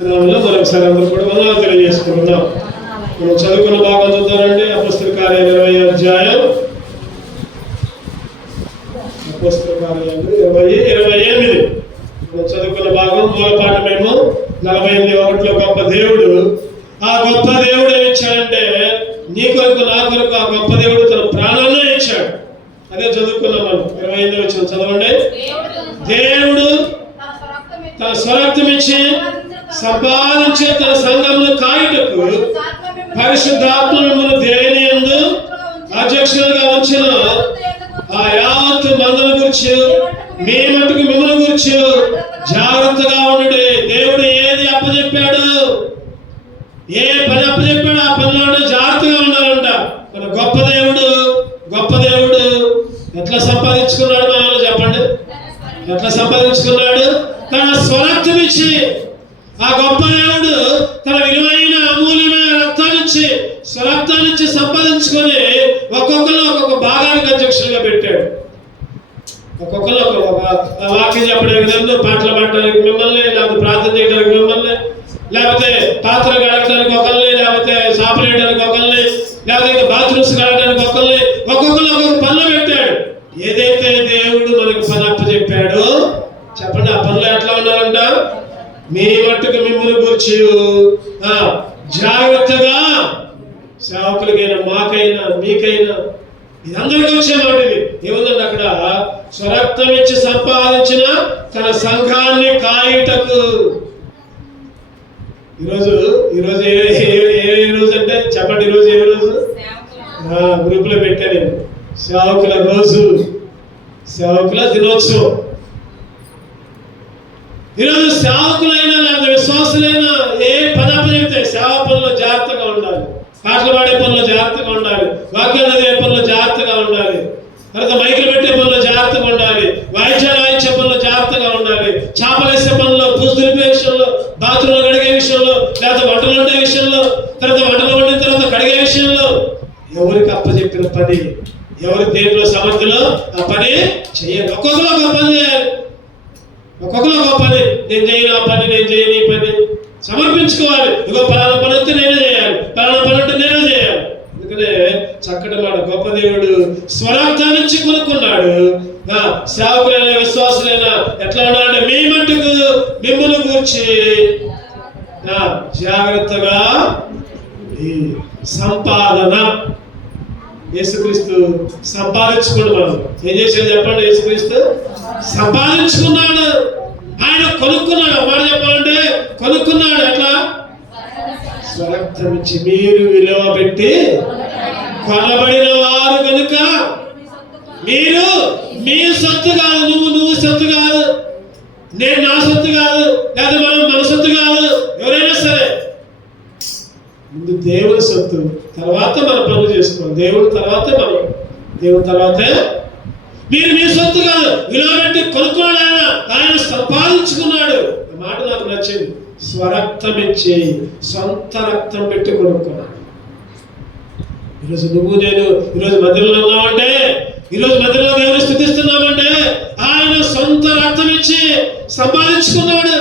మరొకసారి అందరూ కూడా వందనాలు తెలియజేసుకుంటున్నాం. మనం చదువుకున్న భాగం చూద్దామండి. అపోస్తల కార్యాలు 20వ అధ్యాయం, అపోస్తల కార్యాలు 20:28 మనం చదువుకున్న భాగం. మూల పాఠమేమో 48:1 గొప్ప దేవుడు, ఆ గొప్ప దేవుడు ఏమి ఇచ్చాడంటే నీ కొరకు నా కొరకు ఆ గొప్ప దేవుడు తన ప్రాణాన్ని ఇచ్చాడు. అదే చదువుకున్నాం మనం. 25 వచ్చిన చదవండి. దేవుడు తన స్వరక్తం ఇచ్చి సంపాదించే తన సంఘమును కాయుటకు పరిశుద్ధాత్మ మిమ్మల్ని దేవుని యందు అధ్యక్షులుగా ఉంచిన ఆ యావత్ మందల గురించి మీ మట్టుకు మిమ్మల్ని గురించి జాగ్రత్తగా ఉండండి. దేవుడు ఏది అప్పచెప్పాడు, ఏ పని అప్పచెప్పాడు ఆ పనిలో జాగ్రత్తగా ఉండాలంట. మన గొప్ప దేవుడు ఎట్లా సంపాదించుకున్నాడు మనల్ని చెప్పండి. ఎట్లా సంపాదించుకున్నాడు? తన స్వరక్తం ఇచ్చి. ఆ గొప్ప దేవుడు తన విలువైన అమూల్యమైన రక్తాన్నిచ్చి స్వరక్తాన్నిచ్చి సంపాదించుకొని ఒక్కొక్కరు ఒక్కొక్క భాగానికి అధ్యక్షులుగా పెట్టాడు. ఒక్కొక్కరు ఒక్కొక్క వాక్యం చెప్పడానికి నన్ను, పాటలు పాడడానికి మిమ్మల్ని, లేకపోతే ప్రార్థన చేయడానికి మిమ్మల్ని, లేకపోతే పాత్రలు కడగడానికి ఒకరిని, లేకపోతే సాపలు వేయడానికి ఒకరిని, లేకపోతే ఇంకా బాత్రూమ్స్ కడగడానికి ఒకరిని, ఒక్కొక్కరు ఒక్కొక్క పనులు పెట్టాడు. ఏదైతే దేవుడు మనకి పని అప్పచెప్పాడో చెప్పండి, ఆ పనులు ఎట్లా ఉన్నారంట? మీ మట్టుకు మిమ్మల్ని గురించి జాగ్రత్తగా, సేవకులకైనా మాకైనా మీకైనా ఇది అందరికీ వచ్చే మాట. ఇది ఏముందండి అక్కడ? స్వరక్తం ఇచ్చి సంపాదించిన తన సంఘాన్ని కాయుటకు. ఈరోజు ఏ రోజు అంటే చెప్పండి. ఈరోజు ఏ రోజు? గ్రూప్ లో పెట్టా నేను. సేవకుల రోజు, సేవకుల దినోత్సవం. ఈరోజు సేవకులైనా లేదా విశ్వాసులైనా ఏ పని అప్పచెప్తే సేవా పనుల్లో జాగ్రత్తగా ఉండాలి, పాటలు పాడే పనుల్లో జాగ్రత్తగా ఉండాలి, వాక్యాలు చదివే పనుల్లో జాగ్రత్తగా ఉండాలి, తర్వాత మైకులు పెట్టే పనుల్లో జాగ్రత్తగా ఉండాలి, వాయిద్యాలు వాయించే పనుల్లో జాగ్రత్తగా ఉండాలి, చేపలు వేసే పనుల్లో, పూజ దులిపే విషయంలో, బాత్రూంలో కడిగే విషయంలో, లేకపోతే వంటలు వండే విషయంలో, తర్వాత వంటలు వండిన తర్వాత కడిగే విషయంలో ఎవరికి అప్పచెప్పిన పని, ఎవరి దేంట్లో సమర్థలో ఆ పని చేయాలి. ఒక్కొక్కరు ఒక పని చేయాలి. ఒక్కొక్కరు ఒక పని. నేను చేయను ఆ పని, నేను చేయను ఈ పని సమర్పించుకోవాలి. ఇగో పలానా పని వస్తే నేనే చేయాలి, పలానా పని అంటే నేనే చేయాలి. అందుకనే చక్కటి మాట. గొప్ప దేవుడు స్వరక్తాన్ని నుంచి కొనుక్కున్నాడు. సేవకులైన విశ్వాసులైనా ఎట్లా ఉన్నాడంటే మీ మట్టుకు మిమ్మల్ని గూర్చి జాగ్రత్తగా సంపాదన. యేసుక్రీస్తు సంపాదించుకున్నాడు. మనం ఏం చేశాడు చెప్పండి? యేసుక్రీస్తు సంపాదించుకున్నాడు. ఆయన కొనుక్కున్నాడు. మాట చెప్పాలంటే కొనుక్కున్నాడు. ఎట్లా? స్వరక్తం ఇచ్చి. మీరు విలువ పెట్టి కొనబడిన వారు కనుక మీరు మీ సొత్తు కాదు. నువ్వు సొత్తు కాదు, నేను నా సొత్తు కాదు, లేదా మనం మన సొత్తు కాదు. ఎవరైనా సరే ముందు దేవుని సొత్తు, తర్వాత మన పనులు చేసుకోవాలి. దేవుడి తర్వాతే మనం, దేవుడి తర్వాతే మీరు మీ సొత్తు కాదు. విలువ పెట్టి కొనుక్కున్నాడు. ఆయన సంపాదించుకున్నాడు. ఆ మాట నాకు నచ్చింది. స్వరక్తం ఇచ్చి, సొంత రక్తం పెట్టి కొనుక్కున్నాడు. ఈరోజు నువ్వు నేను ఈరోజు మందిరంలో ఉన్నామంటే, ఈరోజు మందిరంలో దేవుని స్తుతిస్తున్నామంటే ఆయన సొంత రక్తం ఇచ్చి సంపాదించుకున్నాడు,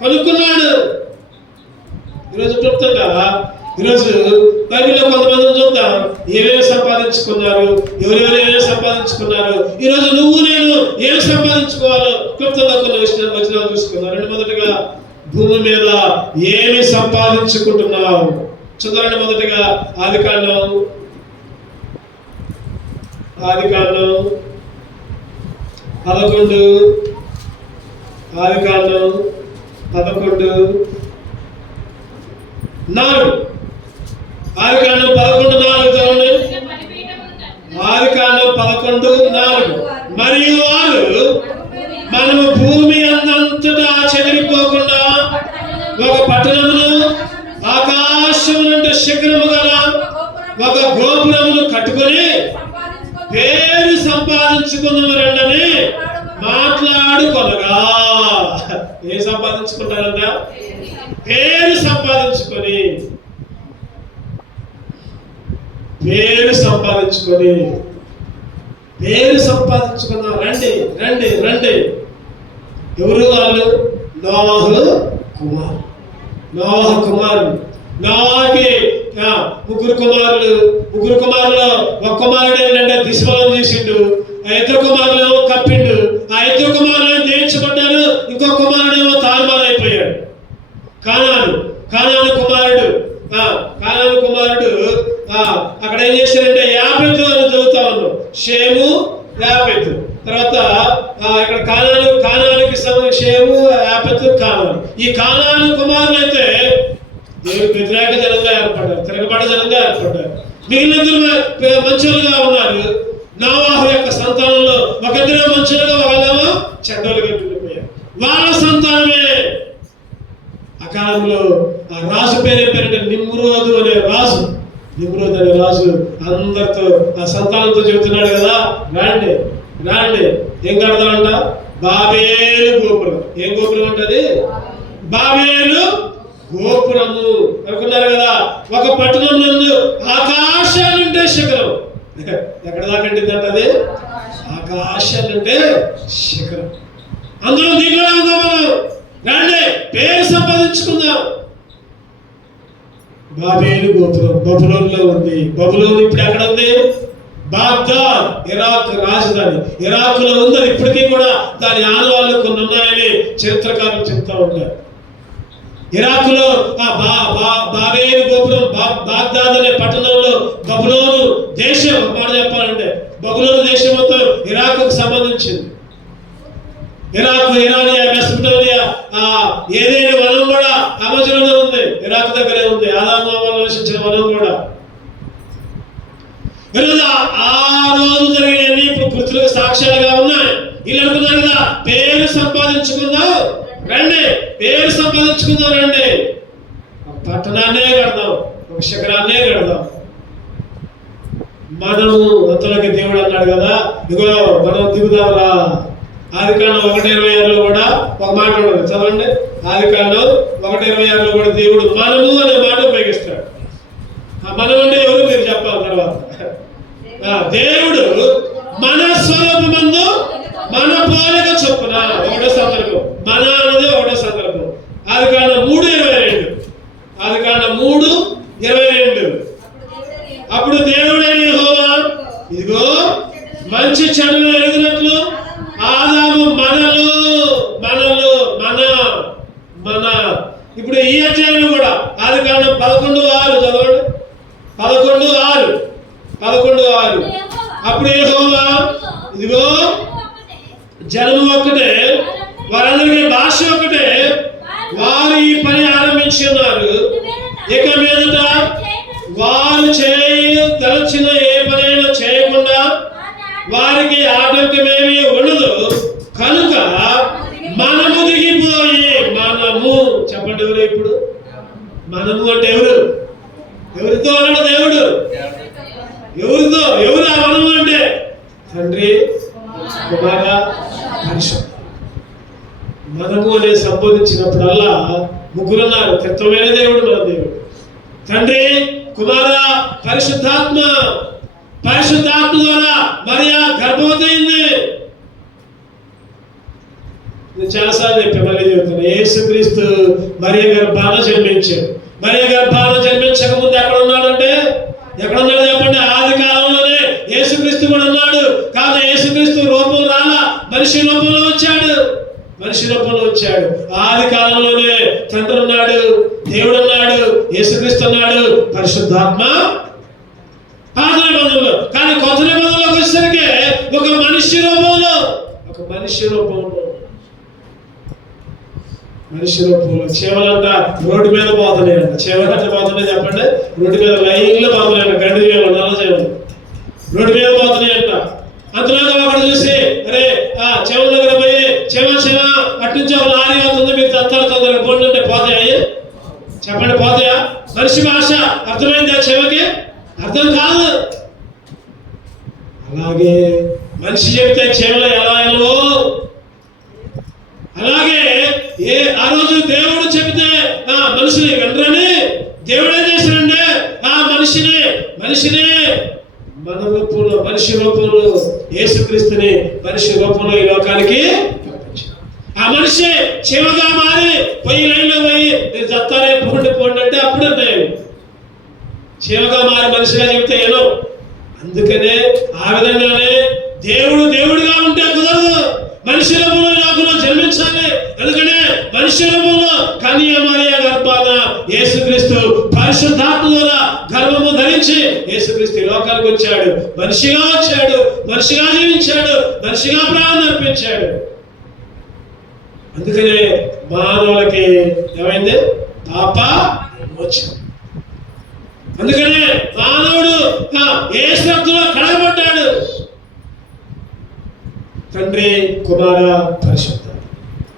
కొనుక్కున్నాడు. ఈరోజు క్లుప్తంగా ఈరోజు బైబిల్లో కొంతమందిని చూద్దాం. ఏమేమి సంపాదించుకున్నారు, ఎవరెవరు ఏమేమి సంపాదించుకున్నారు. ఈరోజు నువ్వు నేను ఏం సంపాదించుకోవాలో క్లుప్తంగా కొన్ని వచనాలు చూసుకున్నాం. మొదటిగా భూమి మీద ఏమి సంపాదించుకుంటున్నావు చూద్దామండి. మొదటిగా ఆదికాండం 11 ఆదికాండం 11:4 ఆదికాండం 11:4 చదవండి. ఆదికాండం 11:4 మరియు వారు మనము భూమి అందంతటా చెదిరిపోకుండా ఒక పట్టణమును ఆకాశం నుండి శిఖరము గల ఒక గోపురమును కట్టుకొని పేరు సంపాదించుకున్న రెండని మాట్లాడుకొనగా. ఏం సంపాదించుకుంటారంట? పేరు సంపాదించుకొని. పేరు సంపాదించుకున్నా. రండి రండి రండి. ఎవరు వాళ్ళు? నోహు కుమార్. నోవాహు కుమారులు. నోవాహుకి ముగ్గురు కుమారులు ఒక కుమారుడు ఏంటంటే దిశబలం చేసిండు, ఆ ఇద్దరు కుమారులు కప్పిండు, ఆ ఇద్దరు కుమారులు జయించబడ్డారు, ఇంకో కుమారుడు ఏమో తారుమారైపోయాడు. కానాను కుమారుడు అక్కడ ఏం చేశారంటే యాపెతు అని చదువుతా ఉన్నాం. షేము, యాపెతు. తర్వాత ఇక్కడ కానానికి షేము, యాపెతు, కానాను. ఈ కానాను కుమారులు అయితే దేవుడికి వ్యతిరేక జనంగా ఏర్పడ్డారు, తిరగబడ్డ జనంగా ఏర్పడ్డారు. మిగిలిన మంచులుగా ఉన్నారు. నోవాహు యొక్క సంతానంలో ఒకరిద్దరు మంచులుగా, ఒకళ్ళేమో చెడ్డలుగా వెళ్ళిపోయారు. వాళ్ళ సంతానమే ఆ కాలంలో ఆ రాజు పేరంటే నిమ్రోదు అనే రాజు. నిమ్రోదు అనే రాజు అందరితో ఆ సంతానంతో చెబుతున్నాడు కదా, రాండి ఏం కడతారంట? బాబేలు గోపురం. ఏం గోపురం అంటది? బాబేలు గోపురము అనుకున్నారు కదా. ఒక పట్టణం నందు ఆకాశాలుంటే శిఖరం. ఎక్కడ దాకా అంటది? ఆకాశాలుంటే శిఖరం. అందులో దీంట్లో ఉందాం మనం. రండి, పేరు సంపాదించుకుందాం. బాబేలు గోపురం బబులోనులో ఉంది. బబులోను ఇప్పుడు ఎక్కడ ఉంది? బాగ్దాద్, ఇరాక్ రాజధాని. ఇరాక్ లో ఉంది. ఇప్పటికీ కూడా దాని ఆనవాళ్ళు కొన్ని ఉన్నాయని చరిత్రకారులు చెప్తా ఉంటారు. ఇరాక్ లో బాబేలు గోపురం, బాగ్దాద్ అనే పట్టణంలో బబులోను దేశం, మాట చెప్పాలంటే బబులోను దేశం మొత్తం ఇరాక్ కు సంబంధించింది. ఇరాక్, ఇరానియా, మెసొపొటేమియా, ఏదైనా వనం కూడా అమెజాన్లో ఉంది, ఇరాక్ దగ్గరే ఉంది. ఆదాము హవ్వలు నివసించిన వనం కూడా. ఆ రోజు జరిగినవన్నీ ఇప్పుడు కృతులకు సాక్ష్యాలుగా ఉన్నాయి. వీళ్ళు అనుకున్నారు కదా, పేరు సంపాదించుకుందాం రండి, పేరు సంపాదించుకుందాం రండి. ఒక పట్టణాన్నే కడదాం, ఒక శిఖరాన్నే కడదాం. మనము అంతలోకి దేవుడు అన్నాడు కదా, ఇగో మనం దిగుదాంరా. ఆదికాండం 1:26 కూడా ఒక మాట ఉండదు, చదవండి. ఆదికాండం 1:26 కూడా దేవుడు మనము అనే మాట ఉపయోగిస్తాడు. ఆ మనం అంటే ఎవరు మీరు చెప్పాలి తర్వాత. దేవుడు మన స్వరూపమందు మన పోలిక చొప్పున, ఒకటో సందర్భం. మన అనేది ఒకటో సందర్భం. ఆదికాండం 3:22. ఆదికాండం 3:22. అప్పుడు దేవుడైన యెహోవా ఇదిగో మంచి చెడులు ఎరిగినట్లు ఆదాము మనలో మన ఇప్పుడు ఈ అధ్యాయంలో కూడా ఆదికాండం 11:6 చదవండి. 11:6. అప్పుడు యెహోవా ఇదిగో జనము ఒక్కటే, వారందరికీ భాష ఒకటే, వారు ఈ పని ఆరంభించి ఉన్నారు. ఇక మీదట వారు తలచిన ఏ పనైనా చేయకుండా వారికి ఆటంకమేమీ ఉండదు. కనుక మనము దిగిపోయి, మనము చెప్పండి. ఎవరు ఇప్పుడు మనము అంటే ఎవరితో అన్నాడు దేవుడు? ఎవరితో? ఎవరు ఆ మనము అంటే? తండ్రి, కుమార, పరిశుద్ధ. మనము అనే సంబోధించినప్పుడల్లా ముగ్గురున్నారు. తత్వమైన దేవుడు మన దేవుడు. తండ్రి, కుమార, పరిశుద్ధాత్మ. పరిశుద్ధాత్మ ద్వారా మరియా గర్భవతి అయింది. నేను చాలాసార్లు చెప్పాను, మళ్ళీ చెబుతాను. యేసుక్రీస్తు మరియా గర్భాన జన్మించాడు. మరియా గర్భాన జన్మించక ముందు ఎక్కడ ఉన్నాడంటే, ఎక్కడున్నాడు చెప్పండి? ఆది కాలంలోనే యేసుక్రీస్తు కూడా ఉన్నాడు. కాదు, యేసుక్రీస్తు రూపం రాలా, మనిషి రూపంలో వచ్చాడు. ఆది కాలంలోనే తండ్రి ఉన్నాడు, దేవుడు ఉన్నాడు, యేసుక్రీస్తు ఉన్నాడు, పరిశుద్ధాత్మ. పాత నిబంధనలో. కానీ కొత్త నిబంధనలోకి వచ్చేసరికి ఒక మనిషి రూపంలో చేవలంట రోడ్డు మీద పోతున్నాయంట. చేవలంటే పోతున్నాయి చెప్పండి? రోడ్డు మీద లైన్లో పోతున్నాయంట. గడ్డి చేవలు, నల్ల చేవలు రోడ్డు మీద పోతున్నాయంట. అంతలోగా ఒకటి చూసి, అరే చెవుల దగ్గర పోయి చెవ అట్నుంచి ఒక లారీ అవుతుంది, మీరు తొందరగా పోండి అంటే పోతాయి చెప్పండి? పోతాయా? మనిషి భాష అర్థమైందా? చెవకి అర్థం కాదు. అలాగే మనిషి చెబితే చెవులు ఎలా ఎలవో, అలాగే ఆ రోజు దేవుడు చెబితే మనుషులు వెంటనే దేవుడు ఏం చేశాడంటే ఆ మనిషినే మన రూపంలో, మనిషి రూపంలో యేసుక్రీస్తుని మనిషి రూపంలో ఈ లోకానికి పంపించాడు. ఆ ఆ మనిషి చెవగా మారి పోయి లైన్లో పోయి నేను చస్తానే పోండి అంటే అప్పుడు ఉంటాయి. చెవగా మారి మనిషిగా చెబితే ఏదో. అందుకనే ఆ విధంగానే దేవుడుగా ఉంటే కుదరదు. మనిషి రూపంలో లోకంలో జన్మించాలి. అందుకనే మనిషి రూపంలో కన్య మరియ గర్భాన యేసుక్రీస్తు పరిశుద్ధాత్మ ద్వారా గర్భము ధరించి యేసుక్రీస్తు లోకానికి వచ్చాడు. మనిషిగా వచ్చాడు, మనిషిగా జీవించాడు, మనిషిగా ప్రాణం అర్పించాడు. అందుకనే మానవులకి ఏమైంది? పాప విమోచన. అందుకనే మానవుడు యేసు రక్తంలో కడగబడ్డాడు. తండ్రి, కుమార, పరిశుద్ధ.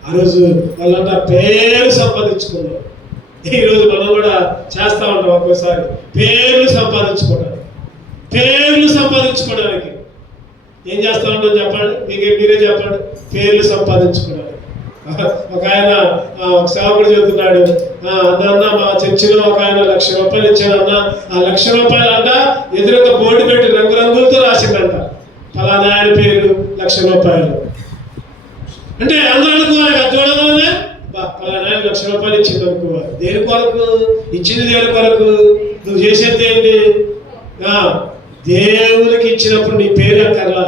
ఆ రోజు వాళ్ళంతా పేరు సంపాదించుకున్నారు. ఈరోజు మనం కూడా చేస్తా ఉంటాం. ఒక్కోసారి పేర్లు సంపాదించుకోవడానికి ఏం చేస్తా ఉంటాం చెప్పండి? మీరే చెప్పండి. పేర్లు సంపాదించుకోవడానికి. ఒక ఆయన ఒక సేవకుడు చెబుతున్నాడు, అన్న మా చర్చిలో ఒక ఆయన ₹1,00,000 ఇచ్చాడన్న. ఆ ₹1,00,000 అంట ఎదురుగా బోర్డు పెట్టి రంగురంగులతో రాసిందంట, ఫలానా ఆయన పేరు ₹1,00,000. అంటే అందరూ అనుకోవాలి కదా, చూడగానే ఫలానా ఆయన ₹1,00,000 ఇచ్చింది అనుకోవాలి. దేని కొరకు ఇచ్చింది? దేని కొరకు? నువ్వు చేసేది ఏంటి? దేవుడికి ఇచ్చినప్పుడు నీ పేరు అక్కర్లా.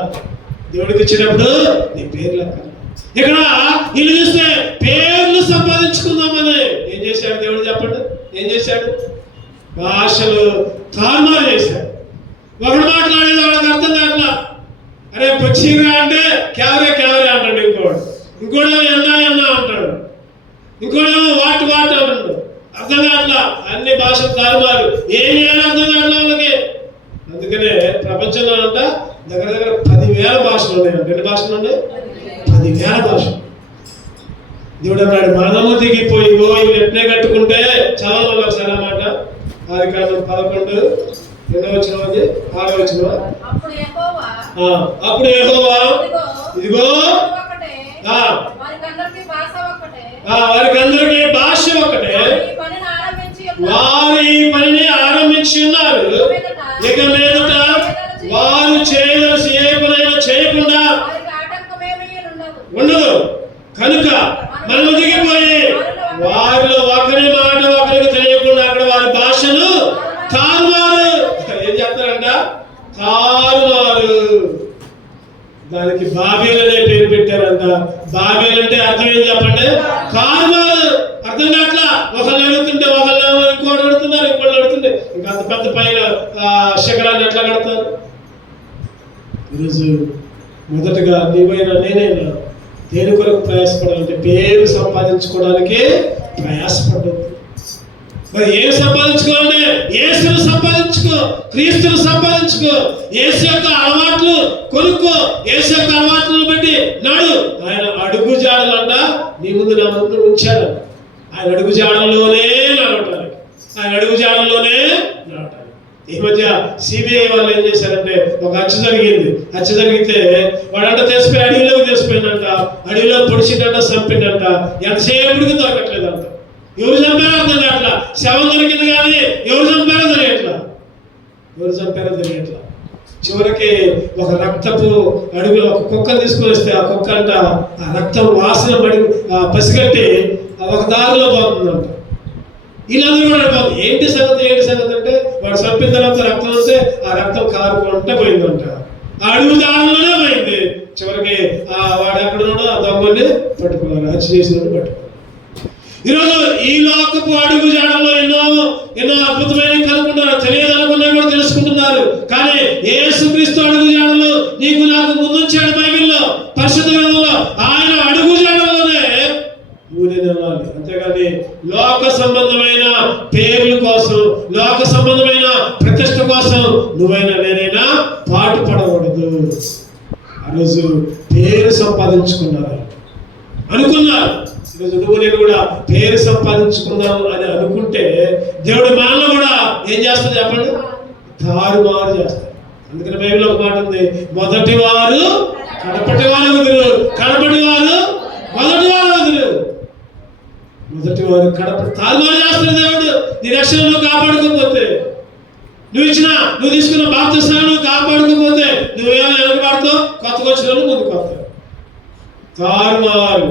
దేవుడికి ఇచ్చినప్పుడు నీ పేర్లు అక్కర్లా. ఇక్కడ వీళ్ళు చూస్తే పేర్లు సంపాదించుకుందామని ఏం చేశాడు దేవుడు? చెప్పండి, ఏం చేశాడు? భాషలు తారుమారు చేశాడు. ఒకడు మాట్లాడేది వాళ్ళకి అర్థం కావట్లా. అరే పచ్చిగా అంటే కేవరే అంటాడు. ఇంకోడేమో ఎన్నా అంటాడు. ఇంకోడేమో వాట్ అంటాడు. అర్థం కావట్లా. అన్ని భాషలు తారుమారు. ఏం చేయాలి అర్థం కావట్లా వాళ్ళకి. అందుకనే ప్రపంచంలో అంట దగ్గర 10,000 భాషలు ఉన్నాయంట. ఎన్ని భాషలు ఉన్నాయి? 10,000 భాషలు. దేవుడు అన్నాడు, మనము దిగిపోయి ఇవి ఎట్నే కట్టుకుంటే చాలా వాళ్ళు ఒకసారి అన్నమాట. 11 2వ వచనం అది 6వ వచనం. అప్పుడు యెహోవా ఇదిగో వారికందరికీ భాష ఒకటే, వారు ఈ పనిని ఆరంభించి ఉన్నారు. ఇక మీదట వారు చేయవలసి ఏ పనైనా చేయకుండా ఉండదు. కనుక మనము దిగిపోయి వారిలో ఒకరి మాట ఒకరికి తెలియకుండా అక్కడ వారి భాషను తారుమారు. ఏం చేస్తారంట? తారుమారు. దానికి బాబేల్ అనే పేరు పెట్టారంట. బాబేల్ అంటే అర్థం ఏం చెప్పండి? తారుమారు. అర్థం కాట్లా. ఒకళ్ళు అడుగుతుంటే ఒకళ్ళు ఇంకోటి అడుగుతున్నారు, ఇంకోటి అడుగుతుంటే ఇంకా అంత పెద్ద పైన శిఖరాన్ని ఎట్లా కడతారు? ఈరోజు మొదటగా నీవైనా నేనైనా దేని కొరకు ప్రయాసపడాలంటే పేరు సంపాదించుకోవడానికి ప్రయాసపడ్డది. మరి ఏం సంపాదించుకోవాలంటే యేసును సంపాదించుకో, క్రీస్తును సంపాదించుకో. యేసు యొక్క అలవాట్లు కొనుక్కో. యేసు యొక్క అలవాట్లను బట్టి నాడు. ఆయన అడుగు జాడలంట నీ ముందు నా ముందు ఉంచాడు. ఆయన అడుగు జాడల్లోనే నడవటానికి, ఆయన అడుగు జాడల్లోనే నడవటానికి. ఈ మధ్య సిబిఐ వాళ్ళు ఏం చేశారంటే ఒక హత్య జరిగితే వాడంట తెలిసిపోయి అడవిలోకి తెలిసిపోయిందంట. అడవిలో పొడిచిందంట, చంపిందంట. ఎంతసేపటికి దొరకట్లేదంట. ఎవరు చంపారో అర్థం కావట్లా. శవం దొరికింది కానీ ఎవరు చంపారో తెలియట్లా. చివరికి ఒక రక్తపు అడుగులో ఒక కుక్కను తీసుకొని వస్తే ఆ కుక్క అంట ఆ రక్తం వాసన పసిగట్టి ఒక దారిలో పోతుందంట. వీళ్ళందరూ కూడా అడిపోతుంది, ఏంటి సంగతి అంటే వాడు చంపిన తర్వాత రక్తం వస్తే ఆ రక్తం కారుకుంటే పోయిందంట. ఆ అడుగు దారిలోనే పోయింది. చివరికి వాడు ఎక్కడున్నాడో ఆ దొంగని పట్టుకున్నారు, హత్య చేసినట్టు పట్టుకున్నారు. ఈరోజు ఈ లోకపు అడుగు జాడల్లో ఎన్నో అద్భుతమైన కనుక్కుంటున్నారు. తెలియదు అనుకున్నవి కూడా తెలుసుకుంటున్నారు. కానీ యేసుక్రీస్తు అడుగు జాడలు నీకు నాకు ముందుంచాడు. బైబిల్లో పరిశుద్ధ గ్రంథంలో ఆయన అడుగు జాడల్లోనే నువ్వు నేను వెళ్ళాలి. అంతేగాని లోక సంబంధమైన పేర్ల కోసం, లోక సంబంధమైన ప్రతిష్ట కోసం నువ్వైనా నేనైనా పాటు పడకూడదు. ఆ రోజు పేరు సంపాదించుకున్నారు అనుకున్నారు. ఈరోజు నువ్వు నేను కూడా పేరు సంపాదించుకున్నావు అని అనుకుంటే దేవుడు మనల్ని కూడా ఏం చేస్తాడు చెప్పండి? తారుమారు చేస్తాడు. అందుకని బైబిల్లో ఒక మాట ఉంది, మొదటి వారు కడపటి వారు వదులు, కడపటి వారు మొదటి వారు వదులు. మొదటి వారు కడపటి తారుమారు చేస్తాడు దేవుడు. నీ రక్షణ నువ్వు కాపాడుకోకపోతే, నువ్వు తీసుకున్న బాప్తిస్మాన్ని నువ్వు కాపాడుకోకపోతే నువ్వేమో వెనకబడతావు, కొత్తగా వచ్చిన వాళ్ళు ముందుకు వస్తావు. తారుమారు.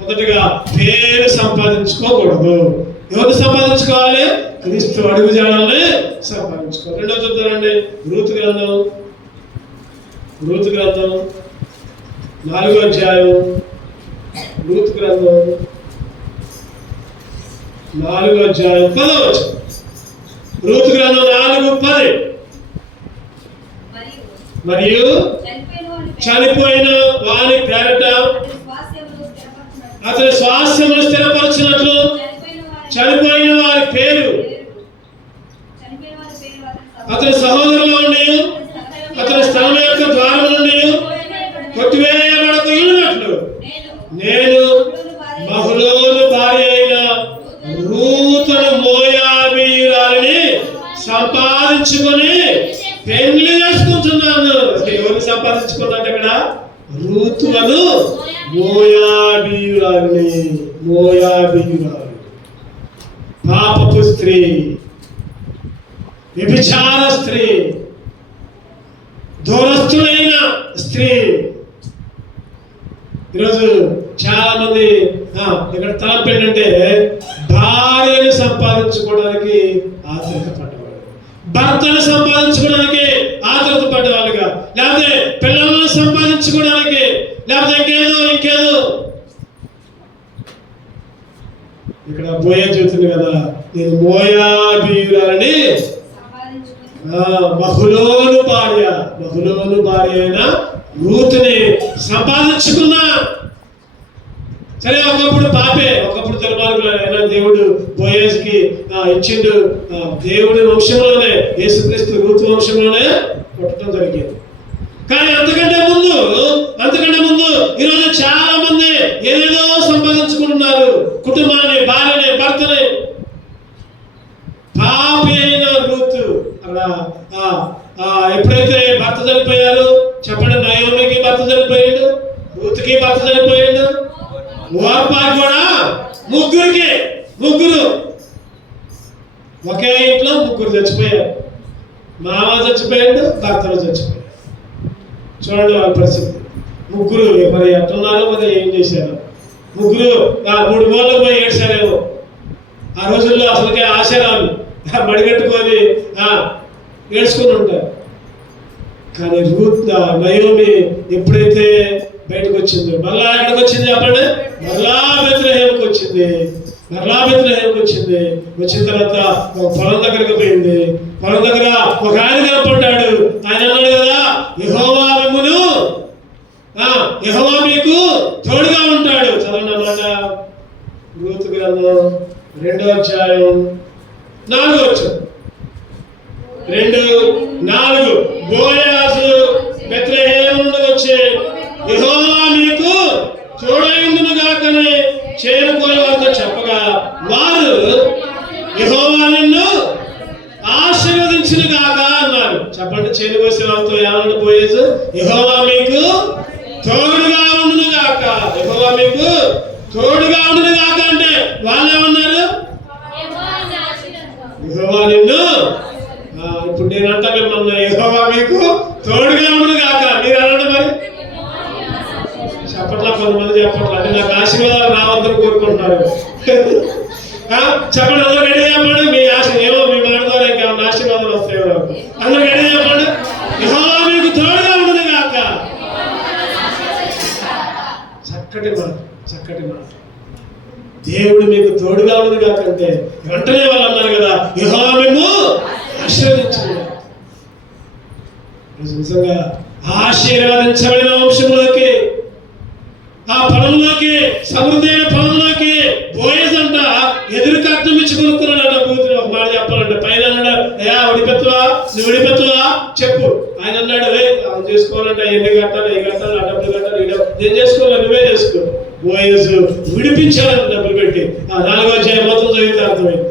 మొదటిగా పేరు సంపాదించుకోకూడదు. ఎవరు సంపాదించుకోవాలి? క్రీస్తు అడుగుజాడల్ని సంపాదించుకోవాలి. రెండో చూద్దామండి, రూతు గ్రంథం 4వ అధ్యాయం. రూతు గ్రంథం 4వ అధ్యాయం 10వ వచనం. రూతు గ్రంథం 4:10. మరియు చనిపోయిన వాని పేరట అతని స్వాస్థ్యమును స్థిరపరచినట్లు చనిపోయిన వారి పేరు అతని సహోదరుల నుండి అతని స్థలం యొక్క ద్వారం నుండి కొట్టివేయబడకున్నట్లు నేను మహలోను భార్య అయిన రూతును మోయాబీయురాలిని సంపాదించుకొని పెళ్లి చేసుకుంటున్నాను. ఎవరిని సంపాదించుకున్నట్టు ఇక్కడ? రూతులను మోయాబీయురాలిని. పాపపు స్త్రీ, వ్యభిచార స్త్రీ, దూరస్తులైన స్త్రీ. ఈరోజు చాలా మంది ఇక్కడ తలంపు ఏంటంటే భార్యను సంపాదించుకోవడానికి ఆతృత పడ్డవాళ్ళు, భర్తను సంపాదించుకోవడానికి ఆతృత పడ్డవాళ్ళుగా, లేకపోతే పిల్లలను సంపాదించుకోవడానికి, లేకపోతే ఇంకేదో. ఇక్కడ బోయా చెబుతుంది కదా, నేను మోయాబీయురాలని మహలోను భార్య అయిన రూతుని సంపాదించుకున్నా. సరే, ఒకప్పుడు పాపే, ఒకప్పుడు దుర్మార్గులైనా దేవుడు బోయేజ్కి ఇచ్చిండు. దేవుడి వంశంలోనే, యేసుక్రీస్తు రూతు వంశంలోనే పుట్టడం జరిగింది. కానీ అంతకంటే ముందు ఈరోజు చాలా మంది ఏదేదో సంపాదించుకుంటున్నారు. కుటుంబాన్ని, భార్యని, భర్తని. పాపి అయిన రూతు ఎప్పుడైతే భర్త చనిపోయారు, చెప్పండి, నయోమికి భర్త చనిపోయాడు, రూతుకి భర్త చనిపోయాడు, ఓర్పాకి కూడా ముగ్గురు ఒకే ఇంట్లో ముగ్గురు చచ్చిపోయారు. మామ చచ్చిపోయాడు, భర్తలు చచ్చిపోయాడు. చూడండి వాళ్ళ పరిస్థితి. ముగ్గురు మరి ఎట్టున్నారు, మరి ఏం చేశారు? ముగ్గురు 3 మూలకు పోయి ఏడ్చారేమో. ఆ రోజుల్లో అసలుకే ఆశరాలు మడిగట్టుకొని ఏడ్చుకుని ఉంటారు. కానీ నయోమి ఎప్పుడైతే బయటకు వచ్చిందో, మరలా ఎక్కడికి వచ్చింది చెప్పండి? మరలా బెత్లెహేముకి వచ్చింది. వచ్చిన తర్వాత ఒక పొలం దగ్గరికి పోయింది. పొలం దగ్గర ఒక ఆయన కనపడ్డాడు. ఆయన అన్నాడు కదా, యెహోవా మీకు తోడుగా ఉంటాడు. చదవండి అన్నమాట. రూతు గ్రంథం 2వ అధ్యాయం 4వ వచనం. 2:4. బోయాజు బెత్లెహేము నుండి వచ్చి యెహోవా మీకు తోడైండును గాకని చేరుకోని వారితో చెప్పగా, వారు యెహోవా నిన్ను ఆశీర్వదించును గాక అన్నారు. చెప్పండి, చేరుకోసే వారితో ఏమన్నా బోయాజు? యెహోవా మీకు తోడుగా ఉండును గాక. యెహోవా మీకు తోడుగా ఉండును గాక అంటే వాళ్ళు ఏమన్నారు? యెహోవా నిన్ను. ఇప్పుడు నేను అంటా మిమ్మల్ని, యెహోవా మీకు తోడుగా ఉండును గాక. మీరు అనండి మరి. చెప్పట్లా, కొంతమంది చెప్పట్లా. అంటే నాకు ఆశీర్వాదాలు రావద్దని కోరుకుంటున్నారు. చెప్పండి, అందరూ గడి చెప్పండి. మీ ఆశ ఏమో, మీ మాట ద్వారా ఇంకేమన్నా ఆశీర్వాదాలు వస్తాయో. అందరూ గడి చెప్పండి, యెహోవా మీకు తోడుగా ఉండును గాక. చక్కటి మాట. దేవుడు మీకు తోడుగా ఉండును గాక అంటే వెంటనే వాళ్ళు అన్నారు కదా, యెహోవా మేము ఆశీర్వదించు. నిజంగా ఆశీర్వదించబడిన వంశంలోకి, ఆ పొలంలోకి, సమృద్ధి అయిన పొలంలోకి బోయజ్ అంట ఎదురు కట్నం ఇచ్చి కొనుక్కున్నాడట. కూతురు ఒక మాట చెప్పాలంటే పైన అన్నాడు, నువ్వు విడిపెత్తువా చెప్పు. ఆయన అన్నాడు, చేసుకోవాలంటే ఎన్ని కట్టాలి, ఏ కట్టాలి, ఆ డబ్బులు కట్టాలి, ఈ డబ్బులు నేను చేసుకోవాలి, నువ్వే చేసుకో. బోయజ్ విడిపించాలంట డబ్బులు పెట్టి. 4వ అధ్యాయం మొత్తం చదివితే అర్థమైంది.